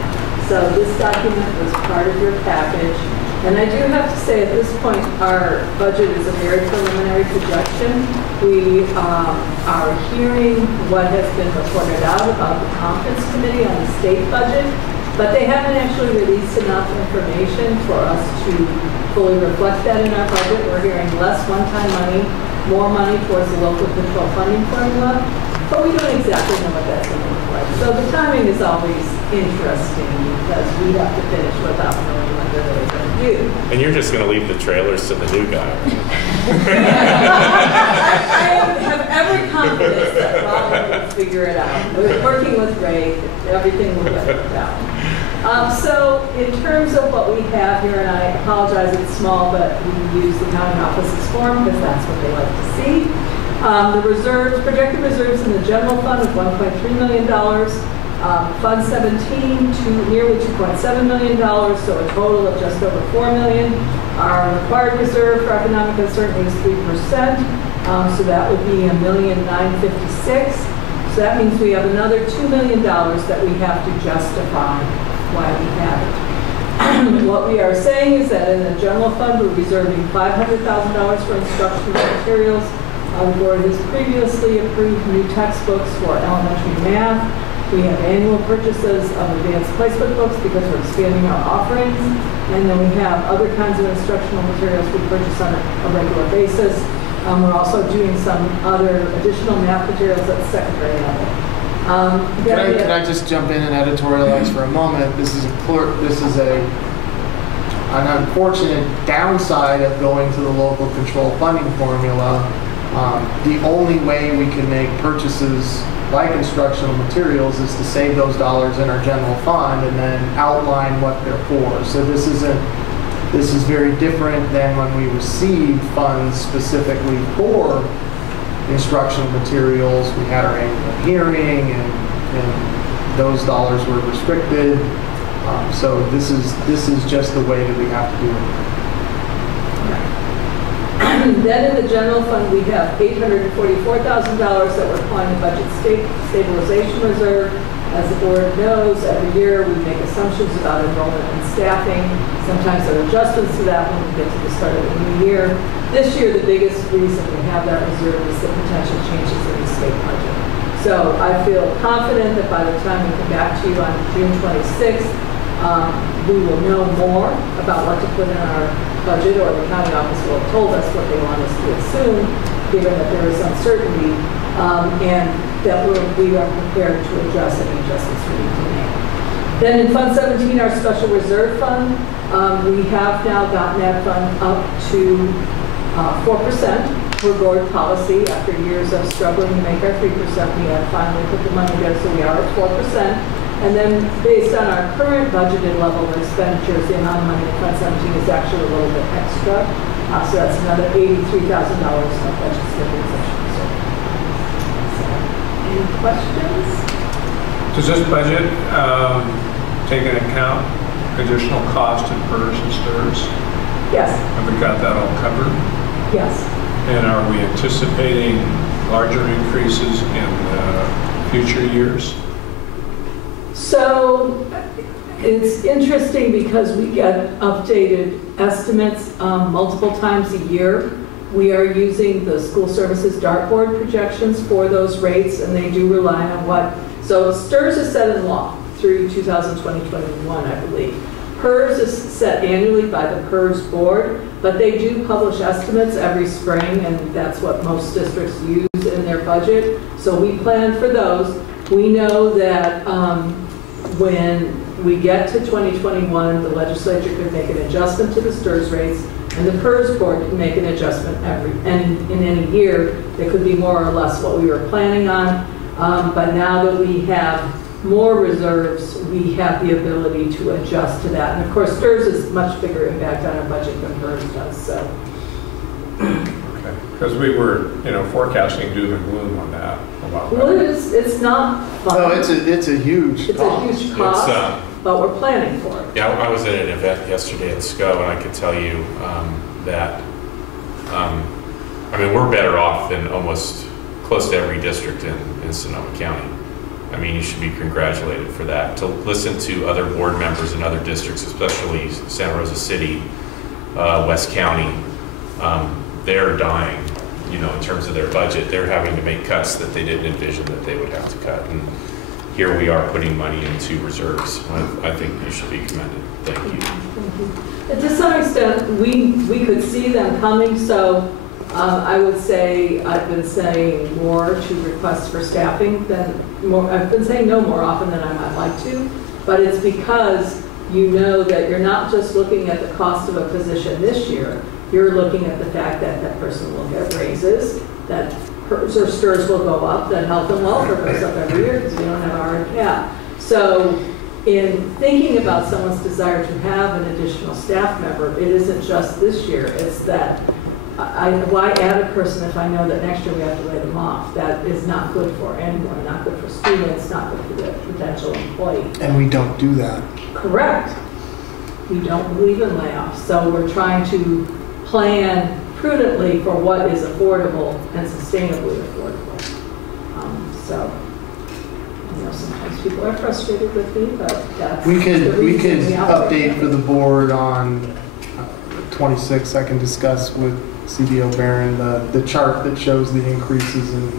So this document was part of your package. And I do have to say at this point, our budget is a very preliminary projection. We are hearing what has been reported out about the conference committee on the state budget, but they haven't actually released enough information for us to fully reflect that in our budget. We're hearing less one-time money, more money towards the local control funding formula, but we don't exactly know what that's going to look like. So the timing is always interesting because we have to finish without knowing what they're really going to do. And you're just going to leave the trailers to the new guy. I have every confidence that Rob will figure it out. We're working with Ray, everything will get worked out. So in terms of what we have here, and I apologize it's small, but we use the county office's form because that's what they like to see. The reserves, projected reserves in the general fund of $1.3 million. Fund 17 to nearly $2.7 million, so a total of just over $4 million. Our required reserve for economic uncertainty is 3%, so that would be $1,956,000. So that means we have another $2 million that we have to justify why we have it. What we are saying is that in the general fund, we're reserving $500,000 for instructional materials. The board has previously approved new textbooks for elementary math. We have annual purchases of advanced placement books because we're expanding our offerings. And then we have other kinds of instructional materials we purchase on a regular basis. We're also doing some other additional math materials at the secondary level. Can I just jump in and editorialize for a moment? This is an unfortunate downside of going to the local control funding formula. The only way we can make purchases like instructional materials is to save those dollars in our general fund and then outline what they're for. So this isn't This is very different than when we received funds specifically for instructional materials. We had our annual hearing, and those dollars were restricted. So this is just the way that we have to do it. Then in the general fund, we have $844,000 that we're calling the budget stabilization reserve. As the board knows, every year we make assumptions about enrollment and staffing. Sometimes there are adjustments to that when we get to the start of the new year. This year, the biggest reason we have that reserve is the potential changes in the state budget. So I feel confident that by the time we come back to you on June 26th, we will know more about what to put in our budget, or the county office will have told us what they want us to assume, given that there is uncertainty, and that we are prepared to address any adjustments we need to make. Then in Fund 17, our special reserve fund, we have now gotten that fund up to 4% for board policy. After years of struggling to make our 3%, we have finally put the money there, so we are at 4%. And then based on our current budgeted level of expenditures, the amount of money in Fund 17 is actually a little bit extra. So that's another $83,000 of budget stabilization. Any questions? Does this budget take into account additional cost in PERS and STIRS? Yes. Have we got that all covered? Yes. And are we anticipating larger increases in future years? So it's interesting because we get updated estimates multiple times a year. We are using the school services dartboard projections for those rates, and they do rely on what. So STIRS is set in law through 2020-21, I believe. PERS is set annually by the PERS board, but they do publish estimates every spring, and that's what most districts use in their budget. So we plan for those. We know that when we get to 2021, the legislature could make an adjustment to the STIRS rates, and the PERS board can make an adjustment in any year. It could be more or less what we were planning on, but now that we have more reserves, we have the ability to adjust to that. And of course, STIRS is much bigger impact on our budget than PERS does. So. Okay, because we were, forecasting doom and gloom on that a while back. Well, it's not fun. No, it's a huge cost. It's a huge cost, but we're planning for it. Yeah, I was at an event yesterday at SCO, and I could tell you that, we're better off than almost close to every district in Sonoma County. I mean, you should be congratulated for that. To listen to other board members in other districts, especially Santa Rosa City, West County, they're dying, in terms of their budget. They're having to make cuts that they didn't envision that they would have to cut. And here we are putting money into reserves. I think you should be commended. Thank you. Thank you. And to some extent, we could see them coming, so I would say I've been saying more to requests for staffing than more. I've been saying no more often than I might like to, but it's because you know that you're not just looking at the cost of a position this year. You're looking at the fact that that person will get raises, that PERS or STIRS will go up, that health and welfare goes up every year because we don't have our cap. So in thinking about someone's desire to have an additional staff member, it isn't just this year. It's that why add a person if I know that next year we have to lay them off? That is not good for anyone, not good for students, not good for the potential employee. And we don't do that. Correct. We don't believe in layoffs. So we're trying to plan prudently for what is affordable and sustainably affordable. Sometimes people are frustrated with me, but that's we could the update for the board on 26th. I can discuss with CBO Barron the chart that shows the increases in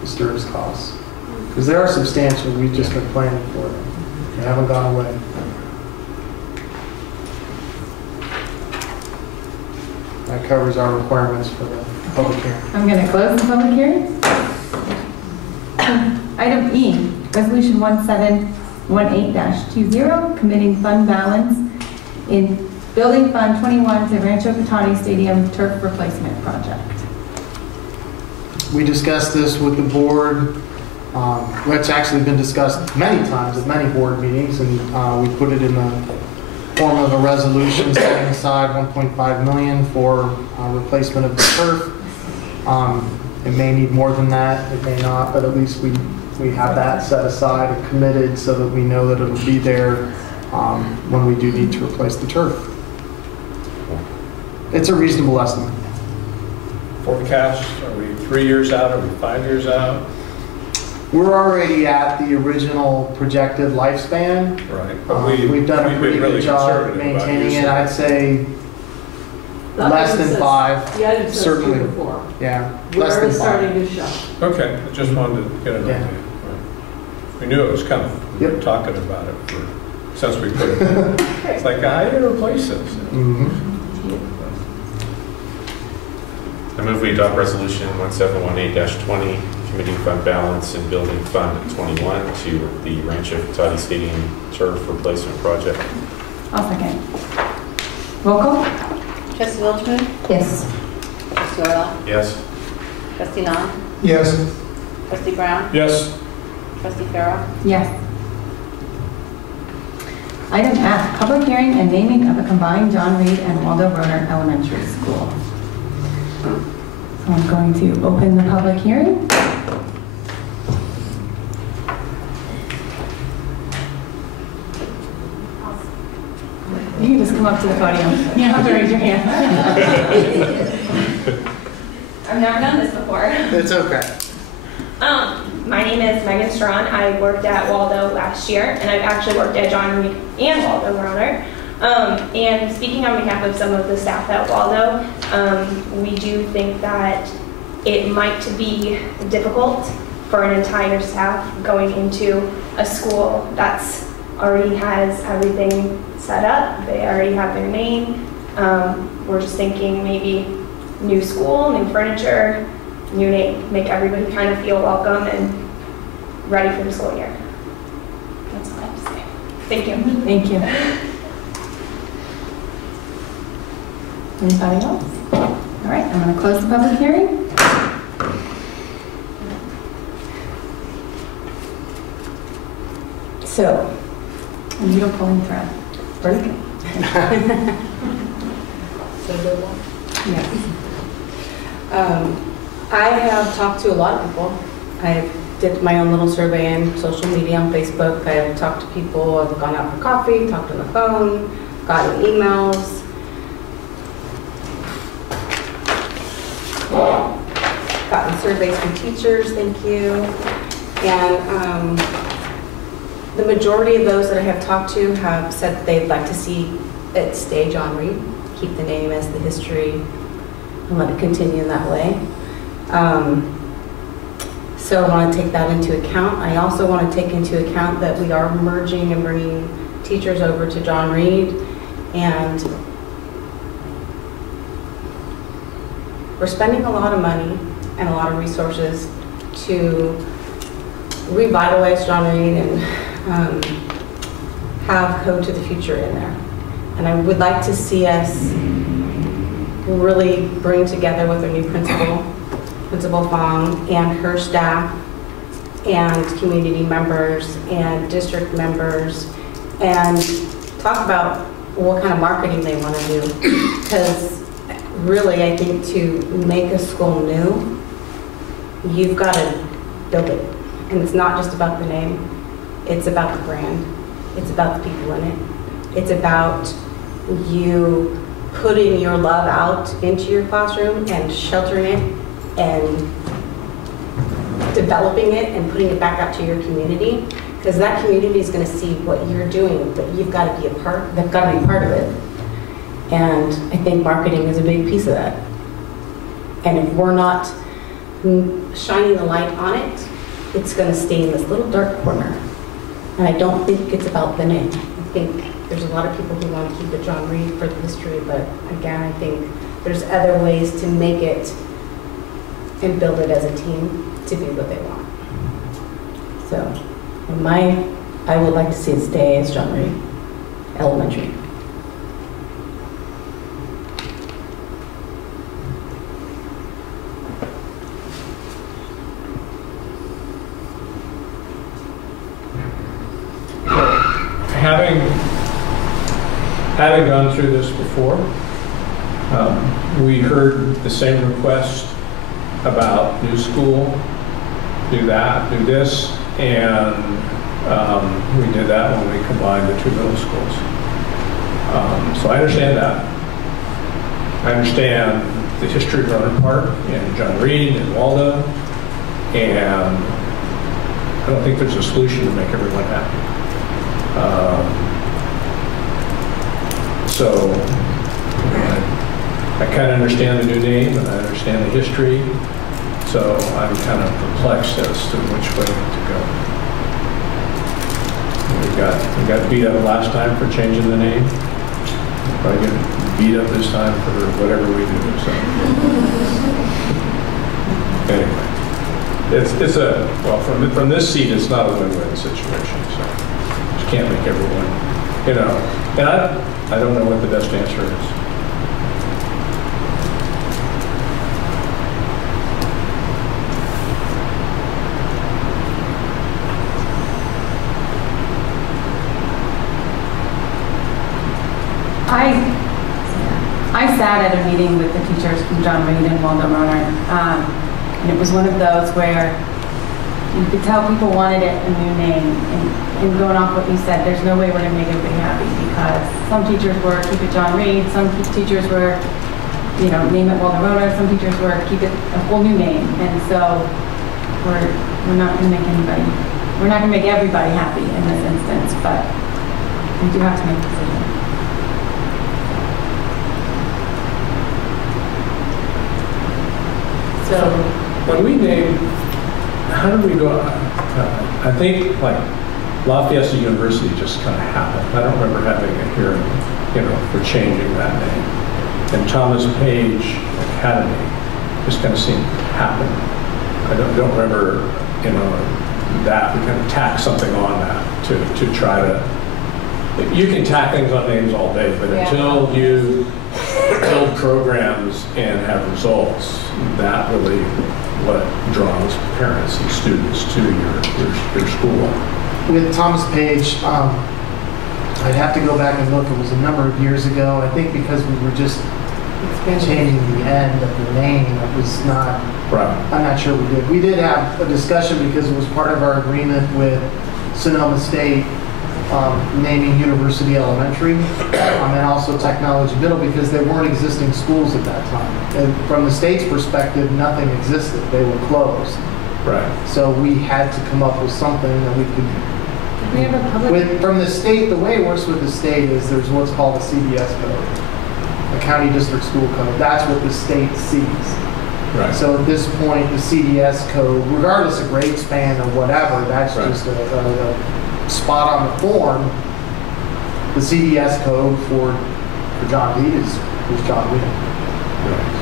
the STIRS costs, because they are substantial. We've just been planning for them. They haven't gone away. That covers our requirements for the public hearing. I'm going to close the public hearing. Item E, Resolution 1718-20, committing fund balance in Building Fund 21 to Rancho Cotati Stadium turf replacement project. We discussed this with the board. It's actually been discussed many times at many board meetings, and we put it in form of a resolution setting aside 1.5 million for replacement of the turf. It may need more than that, it may not, but at least we have that set aside and committed so that we know that it'll be there when we do need to replace the turf. It's a reasonable estimate. Forecast, are we 3 years out, are we 5 years out? We're already at the original projected lifespan. Right. But We've done a we've pretty been really good job conservative about maintaining it. using I'd say less than 5. Yeah, it says Certainly. 2 to 4. Yeah, less We're than 5. starting to show. Okay, I just wanted to get an Yeah. idea. We knew it was coming. We were talking about it since we put it in. It's like, I need to replace this. Mhm. I move we adopt resolution 1718-20, committing fund balance and building fund 21 to the Rancho Cotati Stadium turf replacement project. I'll second. Roll call? Trustee Wilchman? Yes. Trustee Orla? Yes. Trustee Nahn? Yes. Trustee Brown? Yes. Trustee Farrell? Yes. Item F, public hearing and naming of a combined John Reed and Waldo Rohnert Elementary School. So I'm going to open the public hearing. You can just come up to the podium. You don't have to raise your hand. I've never done this before. It's okay. My name is Megan Strawn. I worked at Waldo last year, and I've actually worked at John Reed and Waldo Rohnert. And speaking on behalf of some of the staff at Waldo, we do think that it might be difficult for an entire staff going into a school that's already has everything set up. They already have their name. We're just thinking maybe new school, new furniture, new name, make everybody kind of feel welcome and ready for the school year. That's all I have to say. Thank you. Thank you. Anybody else? All right, I'm going to close the public hearing. So, a needle pulling thread. Vertical. Yes. I have talked to a lot of people. I did my own little survey in social media on Facebook. I've talked to people, I've gone out for coffee, talked on the phone, gotten emails. Gotten surveys from teachers, thank you. And the majority of those that I have talked to have said that they'd like to see it stay John Reed, keep the name as the history, and let it continue in that way. So I want to take that into account. I also want to take into account that we are merging and bringing teachers over to John Reed, and we're spending a lot of money and a lot of resources to revitalize John Reed and have Code to the Future in there. And I would like to see us really bring together with our new principal, Principal Fong, and her staff, and community members, and district members, and talk about what kind of marketing they want to do. Because really, I think to make a school new, you've got to build it. And it's not just about the name, it's about the brand, it's about the people in it. It's about you putting your love out into your classroom and sheltering it and developing it and putting it back out to your community, because that community is going to see what you're doing, but you've got to be a part, they've got to be part of it. And I think marketing is a big piece of that. And if we're not shining the light on it, it's going to stay in this little dark corner. And I don't think it's about the name. I think there's a lot of people who want to keep it John Reed for the history, but again, I think there's other ways to make it and build it as a team to be what they want. So, I would like to see it stay as John Reed Elementary. having gone through this before, we heard the same request about new school, do that, do this, and we did that when we combined the two middle schools. So I understand that. I understand the history of Rohnert Park and John Reed and Waldo, and I don't think there's a solution to make everyone happy. So I kind of understand the new name and I understand the history, so I'm kind of perplexed as to which way to go. We got beat up last time for changing the name. Probably get beat up this time for whatever we do. So anyway, it's a well from this seat, it's not a win-win situation. So just can't make everyone, And I don't know what the best answer is. I sat at a meeting with the teachers from John Reed and Waldo Rohnert, and it was one of those where you could tell people wanted it a new name. And going off what you said, there's no way we're going to make everybody happy because some teachers were keep it John Reed, some teachers were, name it Waldo Rohnert, some teachers were keep it a whole new name. And so we're not going to make everybody happy in this instance, but we do have to make a decision. So when we name, how do we go? I think like Lafayette University just kind of happened. I don't remember having a hearing, for changing that name. And Thomas Page Academy just kind of seemed to happen. I don't remember, that we kind of tack something on that to try to. You can tack things on names all day, but until you build programs and have results, that really what draws parents and students to your school. With Thomas Page, I'd have to go back and look. It was a number of years ago. I think because we were just changing the end of the name, it was not. Right. I'm not sure we did. We did have a discussion because it was part of our agreement with Sonoma State naming University Elementary and also Technology Middle because there weren't existing schools at that time. And from the state's perspective, nothing existed. They were closed. Right. So we had to come up with something that we could. We have a public. From the state, the way it works with the state is there's what's called a CDS code, a county district school code. That's what the state sees. Right. So at this point, the CDS code, regardless of grade span or whatever, that's just a spot on the form. The CDS code for John Reed is John Reed. Right.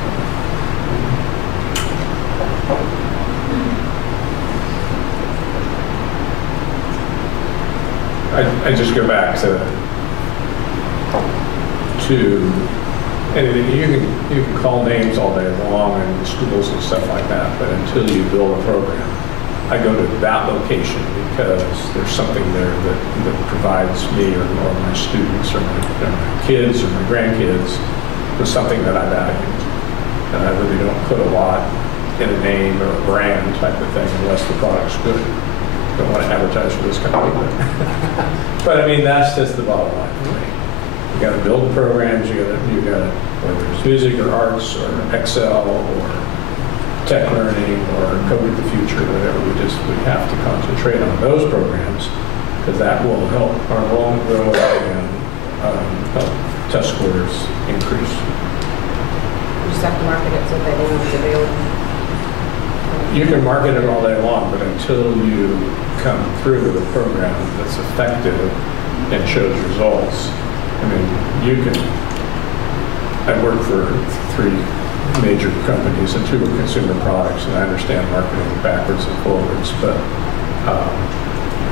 I just go back to anything. You can call names all day long and schools and stuff like that, but until you build a program, I go to that location because there's something there that provides me or my students or my kids or my grandkids with something that I value. And I really don't put a lot in a name or a brand type of thing unless the product's good. Don't want to advertise for this company, but I mean that's just the bottom line for me. You got to build programs. You got to whether it's music or arts or Excel or tech learning or code of the future, whatever. We have to concentrate on those programs because that will help our enrollment grow and help test scores increase. You just have to market it so that it's available. You can market it all day long, but until you come through with a program that's effective and shows results, I mean, I work for 3 major companies and 2 are consumer products, and I understand marketing backwards and forwards, but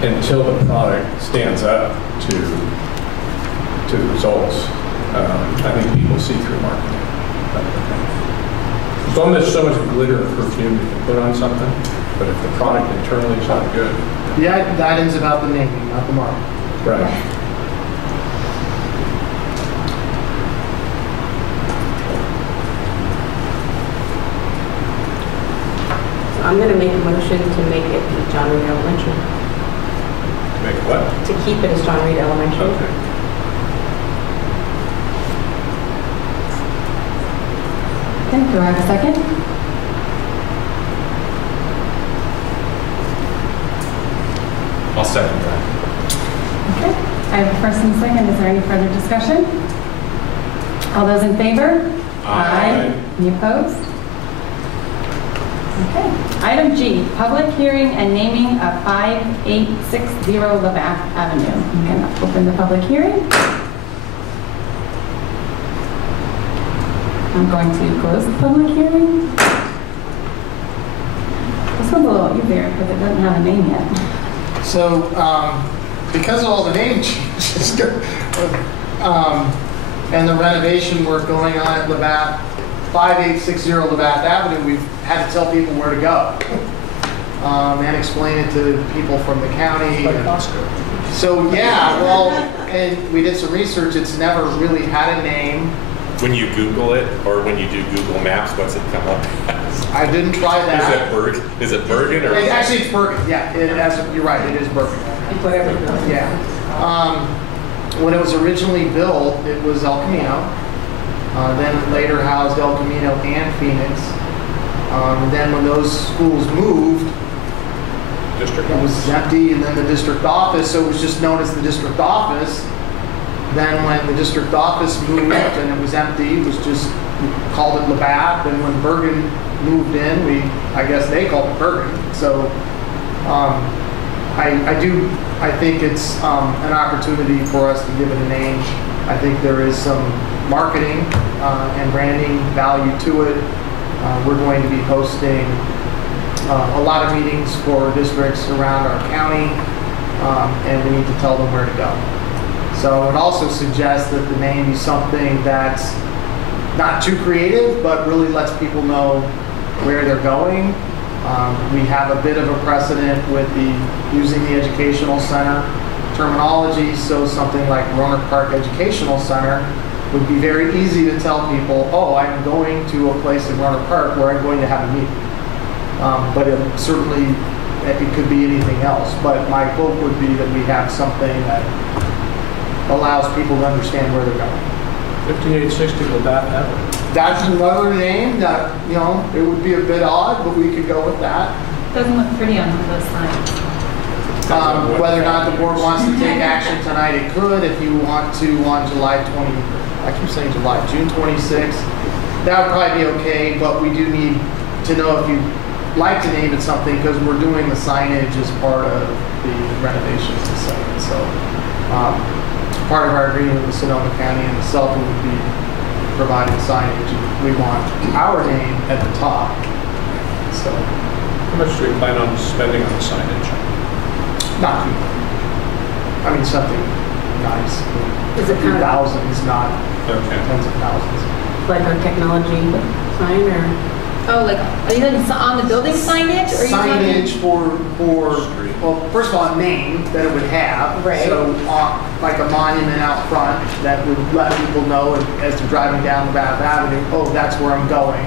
until the product stands up to the results, I think people see through marketing. There's so much glitter and perfume you can put on something, but if the product internally is not good. The item's about the naming, not the market. Right. I'm going to make a motion to make it be John Reed Elementary. Make what? To keep it as John Reed Elementary. Okay. Okay, do I have a second? I'll second that. Okay, I have a first and a second. Is there any further discussion? All those in favor? Aye. Any opposed? Okay. Item G, public hearing and naming of 5860 Labatt Avenue. I'm going to open the public hearing. I'm going to close the public hearing. This one's a little easier because it doesn't have a name yet. So, because of all the name changes and the renovation work going on at Labatt, 5860 Labatt Avenue, we've had to tell people where to go and explain it to people from the county. Like Costco. So, yeah, well, and we did some research. It's never really had a name. When you Google it, or when you do Google Maps, what's it come up as? I didn't try that. Is it Bergen or? Actually, it's Bergen. Yeah, you're right. It is Bergen. Whatever. Yeah. When it was originally built, it was El Camino. Then it later housed El Camino and Phoenix. Then when those schools moved, District it was empty, and then the district office, so it was just known as the district office. Then when the district office moved and it was empty, it was just we called it Labatt. And when Bergen moved in, I guess they called it Bergen. So I think it's an opportunity for us to give it a name. I think there is some marketing and branding value to it. We're going to be hosting a lot of meetings for districts around our county, and we need to tell them where to go. So I would also suggest that the name be something that's not too creative, but really lets people know where they're going. We have a bit of a precedent with using the educational center terminology, so something like Rohnert Park Educational Center would be very easy to tell people, oh, I'm going to a place in Rohnert Park where I'm going to have a meeting. But it could be anything else. But my hope would be that we have something that allows people to understand where they're going. 5860 Labatt Avenue. That's another name that, it would be a bit odd, but we could go with that. Doesn't look pretty on those signs. Whether or not the board wants to take action tonight, it could. If you want to on June 26th, that would probably be okay, but we do need to know if you'd like to name it something, because we're doing the signage as part of the renovations of the site. So part of our agreement with Sonoma County and the Celta would be providing signage. We want our name at the top. So How much do we plan on spending on signage? not too much. I mean, something nice. Is it kind of thousands, not Okay. tens of thousands. like our technology sign or? Oh, like, are you talking on the building signage? Or are you Signage for well, first of all, a name that it would have. Right. So, like a monument out front that would let people know as they're driving down Labatt Avenue, oh, that's where I'm going.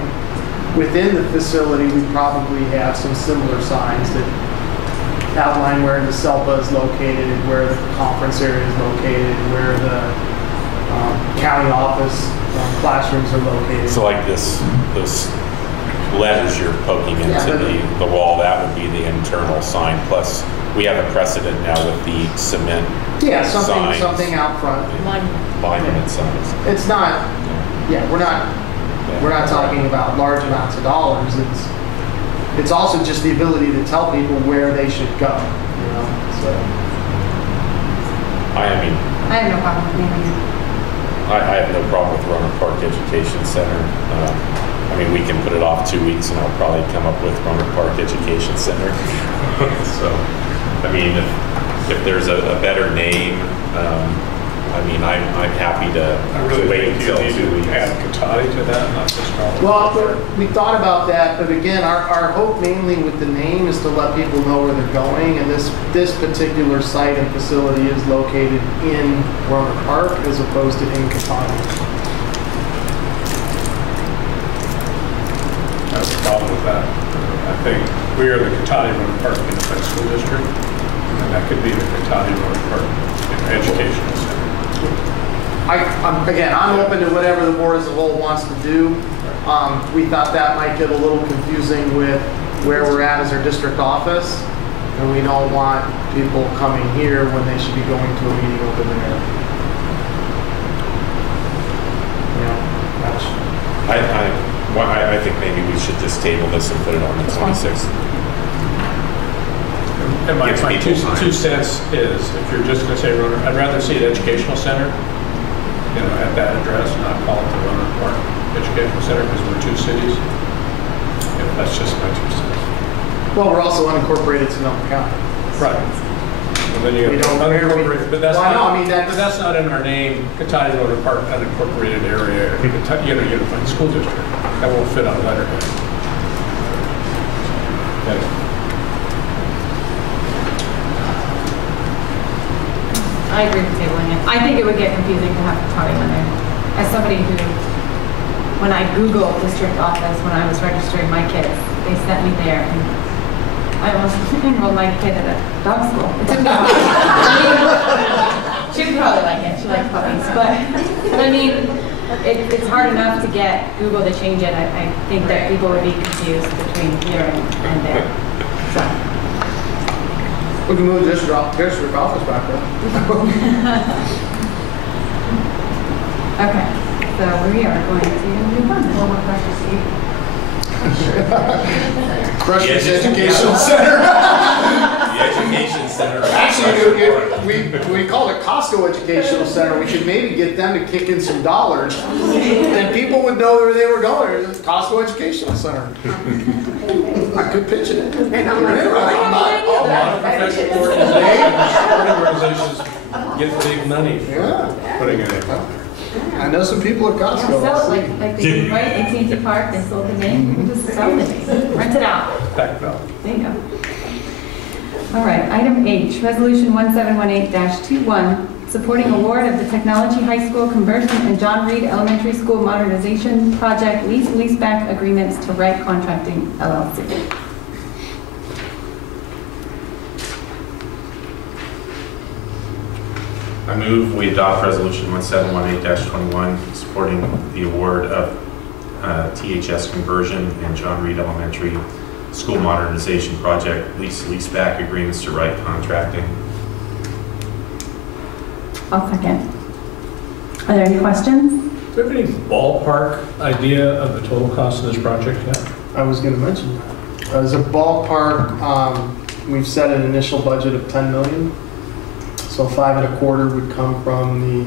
Within the facility, we probably have some similar signs that outline where the CELPA is located, where the conference area is located, where the county office classrooms are located. So like those letters you're poking into the wall, that would be the internal sign. Plus, we have a precedent now with the cement signs. something out front. Monument signs. It's not. Yeah, we're not talking about large amounts of dollars. It's also just the ability to tell people where they should go. So I mean, I have no problem with naming it. I have no problem with Rohnert Park Education Center. I mean, we can put it off 2 weeks and I'll probably come up with Rohnert Park Education Center. So, I mean, if there's a better name, I mean, I'm happy to wait until 2 weeks. Add Cotati to that, not just Rohnert. well, we thought about that, but again, our hope mainly with the name is to let people know where they're going, and this particular site and facility is located in Rohnert Park as opposed to in Cotati. I have a problem with that. I think we are the Cotati Rohnert Park Unified School District, and that could be the Cotati Rohnert Park Educational Center. I'm open to whatever the board as a whole wants to do. We thought that might get a little confusing with where we're at as our district office, and we don't want people coming here when they should be going to a meeting over there. I think maybe we should just table this and put it on the 26th. And my two cents is, if you're just going to say Rohnert, I'd rather see an educational center, at that address, and not call it the Rohnert Park Educational Center, because we're two cities. That's just my 2 cents. Well, we're also unincorporated Sonoma County. Right. Well, then you don't unincorporated, but that's well, not. I mean, but that's not in our name. Cotati Rohnert Park unincorporated area, Unified School District. That won't fit on letterhead. Okay. I agree with tabling it. I think it would get confusing to have Cotati on there. As somebody who, when I Googled district office when I was registering my kids, they sent me there, and I almost enrolled my kid at a dog school. It took me a while. She'd probably like it. She likes puppies. But I mean, it's hard enough to get Google to change it. I think that people would be confused between here and there. So. We can move this district office back there. Okay, so we are going to move on. One more question, Steve. Crushers Educational Center. The Education Center. Actually, we call it Costco Educational Center. We should maybe get them to kick in some dollars, and people would know where they were going. It's Costco Educational Center. I could pitch it. And I'm not. A lot of professional organizations get big money for putting it in. I know some people at Costco. Sell it like they did, right? AT&T Park, they sold the name. Just sell the name. Rent it out. Back up. There you go. All right, item H, Resolution 1718-21, supporting award of the Technology High School conversion and John Reed Elementary School modernization project leaseback agreements to Wright Contracting, LLC. I move we adopt Resolution 1718-21, supporting the award of THS conversion and John Reed Elementary School modernization project leaseback agreements to Wright Contracting. I'll second. Are there any questions? Do you have any ballpark idea of the total cost of this project yet? I was going to mention that. As a ballpark, we've set an initial budget of $10 million. So 5.25 would come from the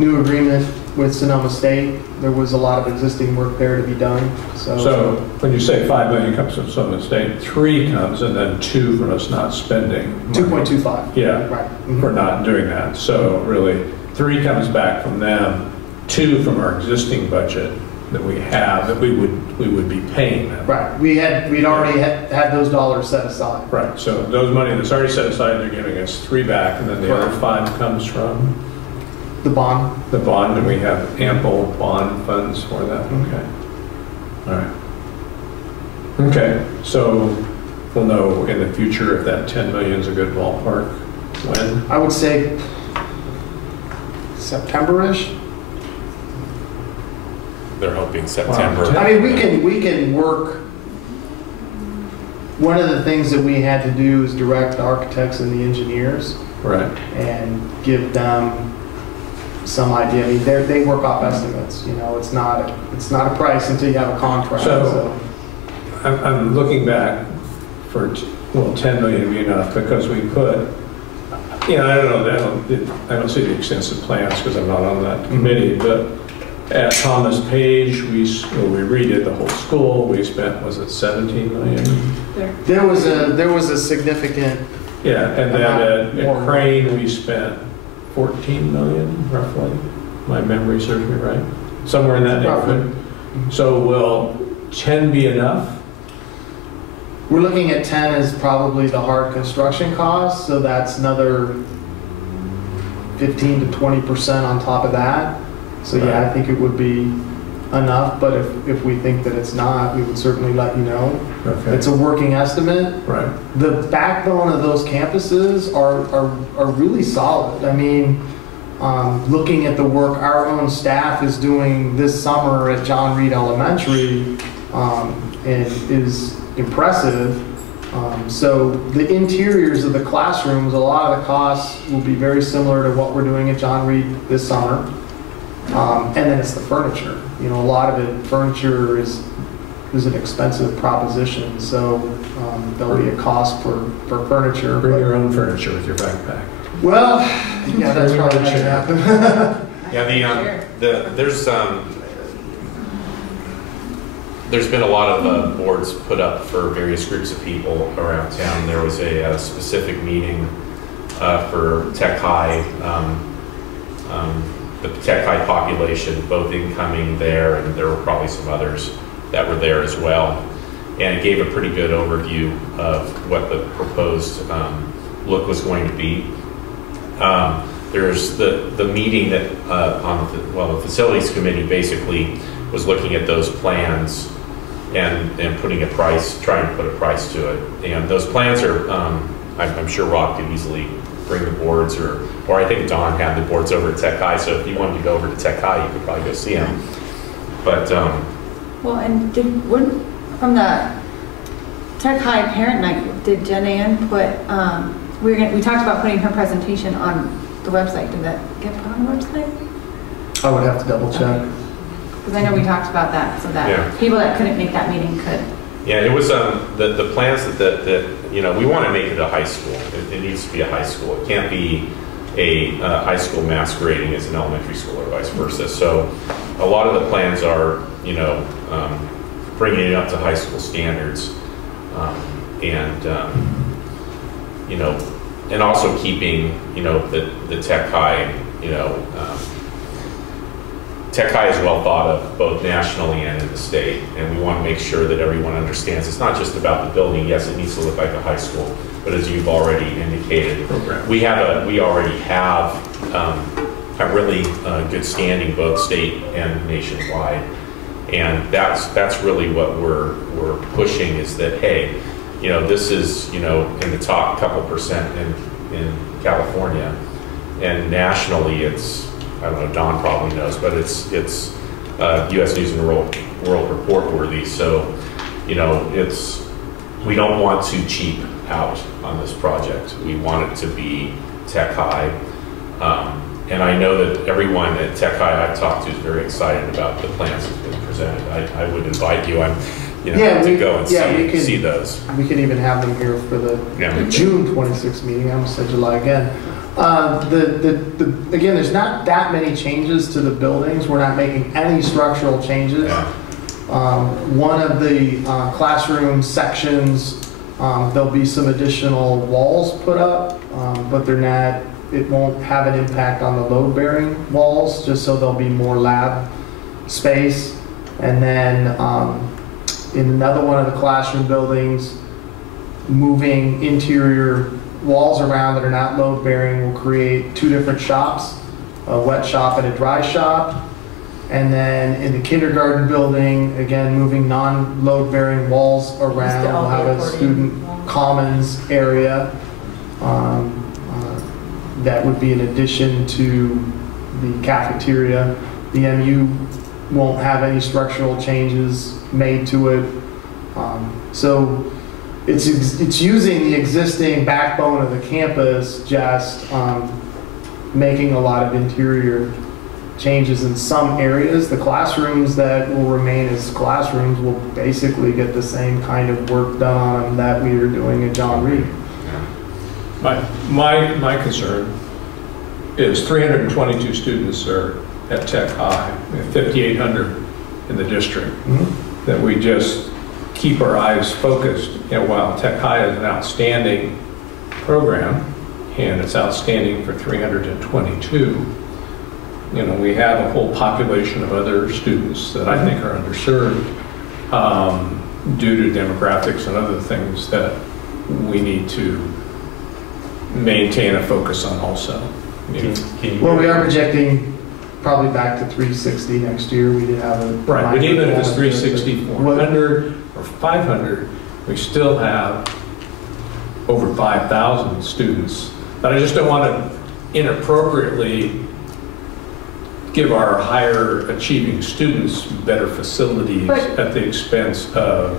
new agreement with Sonoma State. There was a lot of existing work there to be done. So when you say $5 million comes from Sonoma State, 3 comes and then 2 from us not spending. 2.25. Yeah, right. For not doing that. So really 3 comes back from them, 2 from our existing budget that we have that we would be paying them. Right. We'd already had those dollars set aside. Right. So those money that's already set aside, they're giving us 3 back, and then the other 5 comes from the bond. The bond, and we have ample bond funds for that. Okay. All right. Okay. So we'll know in the future if that 10 million is a good ballpark. When? I would say September-ish. They're hoping September. Wow. I mean, we can work. One of the things that we had to do is direct the architects and the engineers, right, and give them some idea. I mean, they work off estimates. You know, it's not a price until you have a contract. So I'm looking back for 10 million would be enough because we put. I don't know. I don't see the extensive plans because I'm not on that committee, but. At Thomas Page, we redid the whole school. We spent, was it 17 million? There was a significant. Yeah, and then at Crane, we spent 14 million, roughly. My memory serves me right. Somewhere in that neighborhood. So will 10 be enough? We're looking at 10 as probably the hard construction cost, so that's another 15 to 20% on top of that. So yeah, I think it would be enough, but if we think that it's not, we would certainly let you know. Okay. It's a working estimate. Right. The backbone of those campuses are really solid. I mean, looking at the work our own staff is doing this summer at John Reed Elementary, and is impressive. So the interiors of the classrooms, a lot of the costs will be very similar to what we're doing at John Reed this summer. And then it's the furniture. You know, a lot of it, furniture is an expensive proposition. So there'll be a cost for furniture. Bring your own furniture with your backpack. Well, yeah, that's probably not gonna happen. Yeah, there's been a lot of boards put up for various groups of people around town. There was a specific meeting for Tech High, the Tech High population, both incoming there, and there were probably some others that were there as well. And it gave a pretty good overview of what the proposed look was going to be. There's the meeting that the facilities committee basically was looking at those plans and putting a price, trying to put a price to it. And those plans are, I'm sure Rob could easily bring the boards, or I think Don had the boards over at Tech High, so if you wanted to go over to Tech High, you could probably go see them. But well, and from the Tech High Parent Night, did Jen Ann put, we talked about putting her presentation on the website. Did that get put on the website? I would have to double check. Because I know we talked about that, so that people that couldn't make that meeting could. yeah, it was the plans that you know, we want to make it a high school. It needs to be a high school. It can't be a high school masquerading as an elementary school or vice versa. So a lot of the plans are, you know, bringing it up to high school standards, you know, and also keeping, you know, the Tech High, you know, Tech High is well thought of both nationally and in the state, and we want to make sure that everyone understands it's not just about the building. Yes, it needs to look like a high school, but as you've already indicated, we already have a really good standing both state and nationwide, and that's really what we're pushing, is that, hey, you know, this is, you know, in the top couple percent in California, and nationally it's, I don't know, Don probably knows, but it's U.S. News and World Report worthy. So, you know, we don't want to cheap out on this project. We want it to be Tech High, and I know that everyone at Tech High I've talked to is very excited about the plans that's been presented. I would invite you, to go and see those. We can even have them here for the June 26th meeting. I almost said July again. Again, there's not that many changes to the buildings. We're not making any structural changes. One of the classroom sections, there'll be some additional walls put up, but they're not, it won't have an impact on the load-bearing walls, just so there'll be more lab space. And then in another one of the classroom buildings, moving interior walls around that are not load bearing will create two different shops, a wet shop and a dry shop. And then in the kindergarten building, again, moving non-load bearing walls around, we'll have a student commons area that would be in addition to the cafeteria. The MU won't have any structural changes made to it. So it's using the existing backbone of the campus, just making a lot of interior changes in some areas. The classrooms that will remain as classrooms will basically get the same kind of work done on them that we are doing at John Reed. My concern is 322 students are at Tech High, 5,800 in the district, that we just keep our eyes focused. You know, while Tech High is an outstanding program, and it's outstanding for 322, you know, we have a whole population of other students that I think are underserved due to demographics and other things that we need to maintain a focus on also. Well, we are projecting probably back to 360 next year. We did have a Right, but even if it's 360, What- 400, or 500, we still have over 5,000 students. But I just don't want to inappropriately give our higher achieving students better facilities But- at the expense of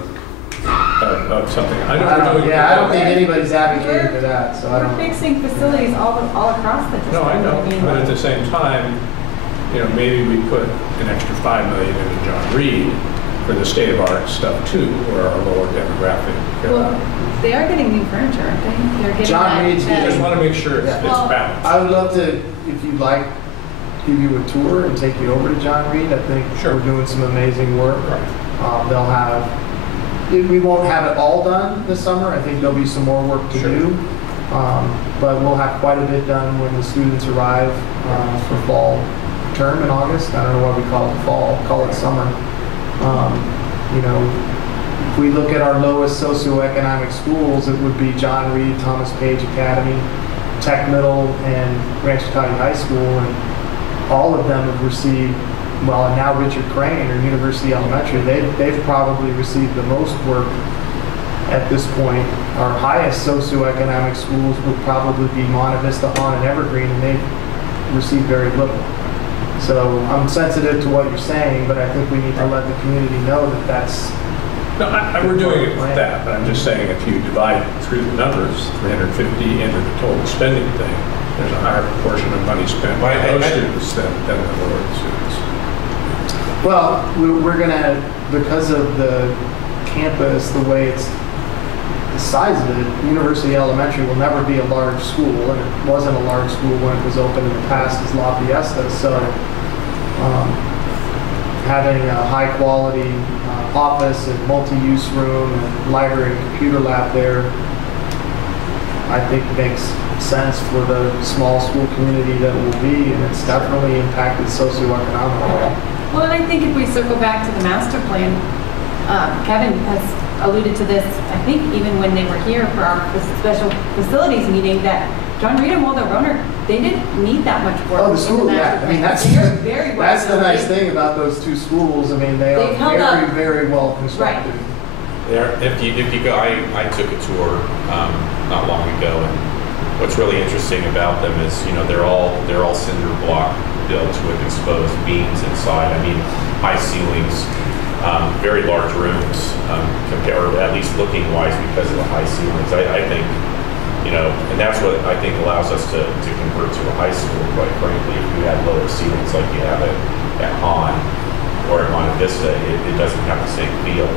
something. I know I we're don't, doing. yeah, I don't think anybody's advocating for that, so I We're don't. fixing facilities all across the district. No, I know, mean, but at the same time, maybe we put an extra $5 million into John Reed for the state-of-art stuff too, or our lower demographic. Well, they are getting new furniture, aren't they? They're getting John that- Reed's I that- just want to make sure it's Yeah. balanced. I would love to, if you'd like, give you a tour and take you over to John Reed. I think Sure. we're doing some amazing work. Right. They'll have, we won't have it all done this summer. I think there'll be some more work to Sure. do. But we'll have quite a bit done when the students arrive for fall term in August. I don't know why we call it fall, call it summer. If we look at our lowest socioeconomic schools, it would be John Reed, Thomas Page Academy, Tech Middle, and Rancho Cotati High School, and all of them have received, well, and now Richard Crane or University Elementary, they've probably received the most work at this point. Our highest socioeconomic schools would probably be Monte Vista, Hahn, and Evergreen, and they've received very little. So I'm sensitive to what you're saying, but I think we need to let the community know that that's. No, we're doing it with that, but I'm just saying if you divide through the numbers, 350 into the total spending thing, there's a higher proportion of money spent by those students than the lower students. Well, we're gonna, because of the campus, the way it's, the size of it, University Elementary will never be a large school, and it wasn't a large school when it was open in the past as La Fiesta, so having a high-quality office and multi-use room and library and computer lab there, I think makes sense for the small school community that it will be, and it's definitely impacted socioeconomically. Well, and I think if we circle back to the master plan, Kevin has alluded to this, I think even when they were here for our special facilities meeting, that John Reed and Waldo Rohnert, they didn't need that much work. Oh, the in school, master yeah. I mean, plan. that's, They're very well that's the nice built. thing about those two schools. I mean, they are They've held very, up. very well constructed. If you go, I took a tour not long ago, and what's really interesting about them is, they're all cinder block built with exposed beams inside. I mean, high ceilings, very large rooms, compared, or at least looking wise because of the high ceilings. I think, and that's what I think allows us to convert to a high school, quite frankly. If you had lower ceilings like you have at Hahn or at Monte Vista, it doesn't have the same feel.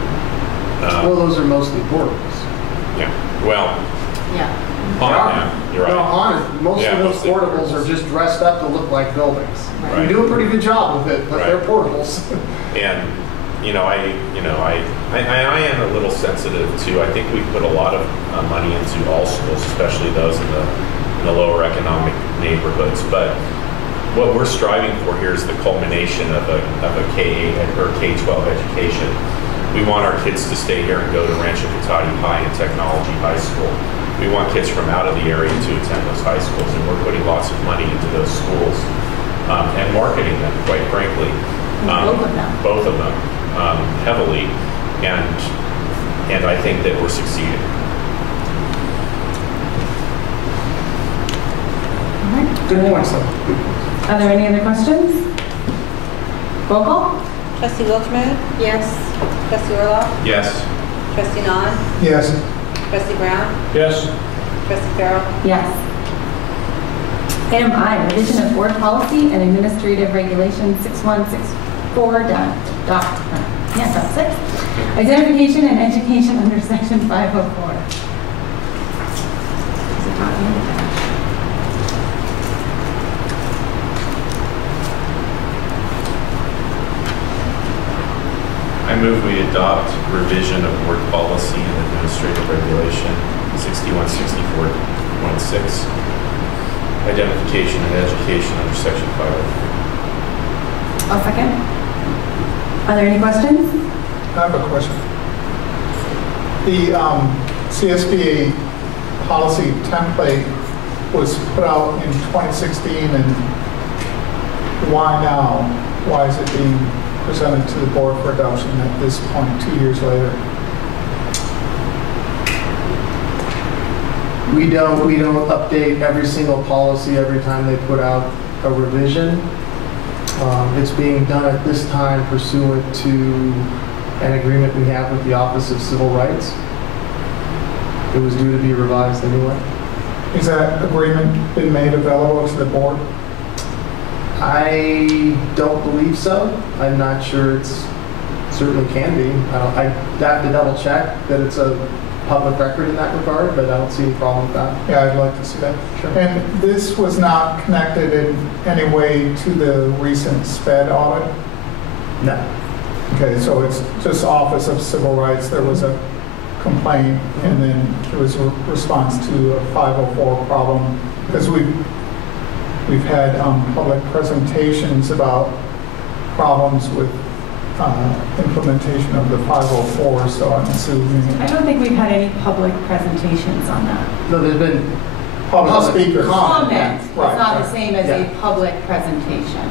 Well, those are mostly portables. Yeah, well, Yeah. Hahn, yeah, you're right. No, honest, most Yeah, of those mostly portables portables. are just dressed up to look like buildings. Right. We do a pretty good job with it, but Right. they're portables. And I am a little sensitive to. I think we put a lot of money into all schools, especially those in the lower economic neighborhoods. But what we're striving for here is the culmination of a K-8 or K-12 education. We want our kids to stay here and go to Rancho Cotati High and Technology High School. We want kids from out of the area to attend those high schools, and we're putting lots of money into those schools and marketing them, quite frankly. Both of them. Both of them, heavily, and I think that we're succeeding. All right. Good points, though. Are there any other questions? Roll call? Trustee Wilcherman? Yes. Trustee Orloff? Yes. Trustee Nahn? Yes. Trustee Brown? Yes, Trustee Farrell? Yes. Item I, revision of board policy and administrative regulation 6164.6. Identification and education under section 504. Is it not in the dash? I move we adopt revision of board policy and administrative regulation 6164.6, identification and education under section 504. I'll second. Are there any questions? I have a question. The CSBA policy template was put out in 2016, and Why now? Why is it being presented to the board for adoption at this point, 2 years later? We don't update every single policy every time they put out a revision. It's being done at this time pursuant to an agreement we have with the Office of Civil Rights. It was due to be revised anyway. Is that agreement been made available to the board? I don't believe so. I'm not sure certainly can be. I have to double check that it's a public record in that regard, but I don't see any problem with that. Yeah, I'd like to see that. Sure. And this was not connected in any way to the recent SPED audit? No. Okay, so it's just Office of Civil Rights. There was a complaint, and then there was a response to a 504 problem, because we've had public presentations about problems with implementation of the 504, so I'm assuming I don't think we've had any public presentations on that. No, there's been public speakers. Comment is Right, not the right. same as Yeah. a public presentation.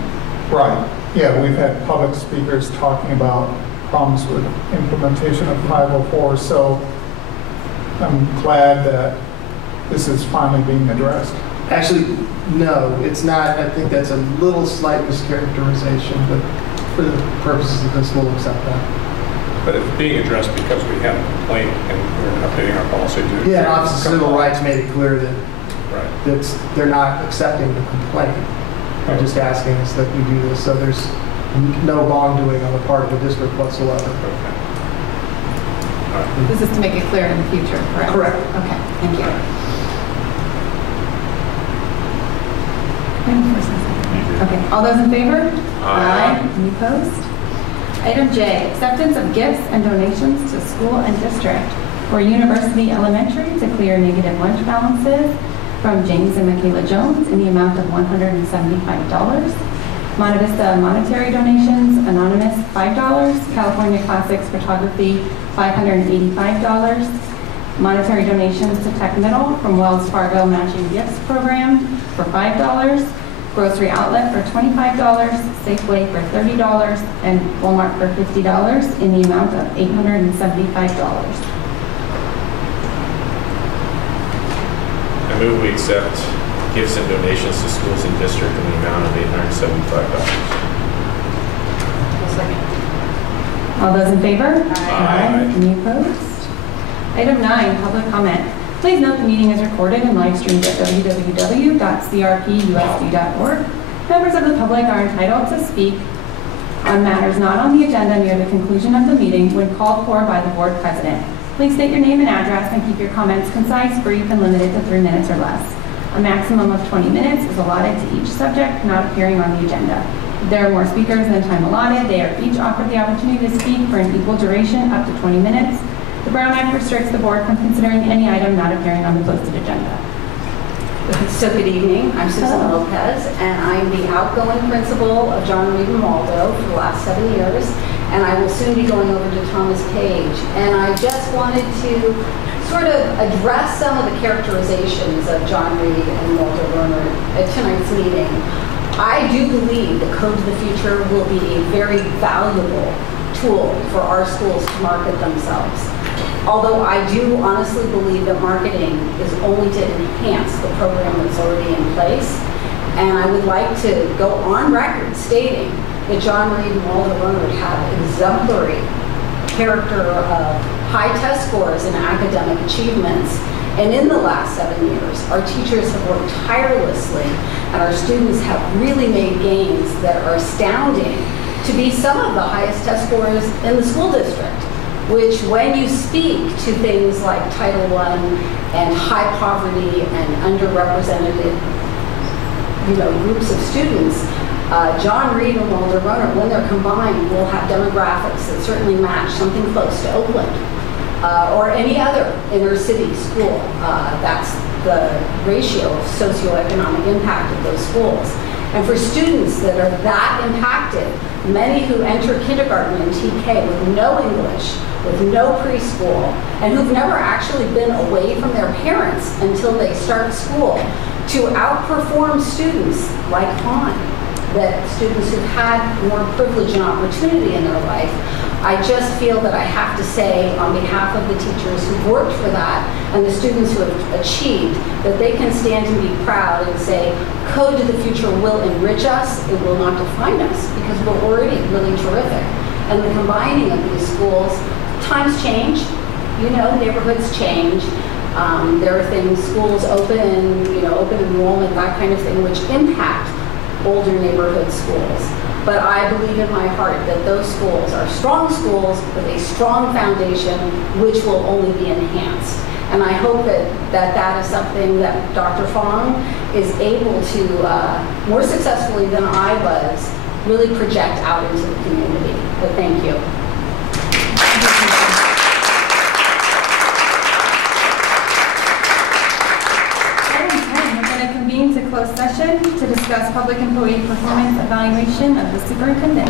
Right. Yeah, we've had public speakers talking about problems with implementation of 504, so I'm glad that this is finally being addressed. Actually, no, it's not. I think that's a little slight mischaracterization, but for the purposes of this, we'll accept that. But it's being addressed because we have a complaint and we're updating our policy to. Yeah, and Office of Civil Rights made it clear that Right. they're not accepting the complaint. They're just asking us that we do this, so there's no wrongdoing on the part of the district whatsoever. Okay. All right. This is to make it clear in the future, correct? Correct. Okay, thank you. Any first and second? Okay, all those in favor? Aye. Any opposed? Item J, acceptance of gifts and donations to school and district for University Elementary to clear negative lunch balances from James and Michaela Jones in the amount of $175. Monte Vista Monetary Donations, Anonymous, $5. California Classics Photography, $585. Monetary donations to Tech Middle from Wells Fargo Matching Gifts Program for $5. Grocery Outlet for $25, Safeway for $30, and Walmart for $50 in the amount of $875. I move we accept gifts and donations to schools and district in the amount of $875. All those in favor? Aye. Any opposed? Item 9, public comment. Please note the meeting is recorded and live streamed at www.crpusd.org. Members of the public are entitled to speak on matters not on the agenda near the conclusion of the meeting when called for by the board president. Please state your name and address and keep your comments concise, brief, and limited to 3 minutes or less. A maximum of 20 minutes is allotted to each subject not appearing on the agenda. If there are more speakers than time allotted, they are each offered the opportunity to speak for an equal duration up to 20 minutes. The Brown Act restricts the board from considering any item not appearing on the posted agenda. So good evening, I'm Susan Lopez, and I'm the outgoing principal of John Reed and Waldo for the last 7 years, and I will soon be going over to Thomas Page. And I just wanted to sort of address some of the characterizations of John Reed and Waldo Rohnert at tonight's meeting. I do believe that Code to the Future will be a very valuable tool for our schools to market themselves. Although I do honestly believe that marketing is only to enhance the program that's already in place. And I would like to go on record stating that John Reed and Waldo Rohnert have exemplary character of high test scores and academic achievements. And in the last 7 years, our teachers have worked tirelessly and our students have really made gains that are astounding to be some of the highest test scores in the school district, which when you speak to things like Title I and high poverty and underrepresented groups of students, John Reed and Waldo Rohnert, when they're combined, will have demographics that certainly match something close to Oakland or any other inner city school. That's the ratio of socioeconomic impact of those schools. And for students that are that impacted, many who enter kindergarten and TK with no English, with no preschool, and who've never actually been away from their parents until they start school, to outperform students like Han, that students who've had more privilege and opportunity in their life, I just feel that I have to say on behalf of the teachers who've worked for that and the students who have achieved, that they can stand and be proud and say, Code to the Future will enrich us, it will not define us, because we're already really terrific. And the combining of these schools, times change, you know, neighborhoods change. There are things, schools open, you know, open enrollment, that kind of thing, which impact older neighborhood schools. But I believe in my heart that those schools are strong schools with a strong foundation, which will only be enhanced. And I hope that is something that Dr. Fong is able to, more successfully than I was, really project out into the community. But thank you. To closed session to discuss public employee performance evaluation of the superintendent.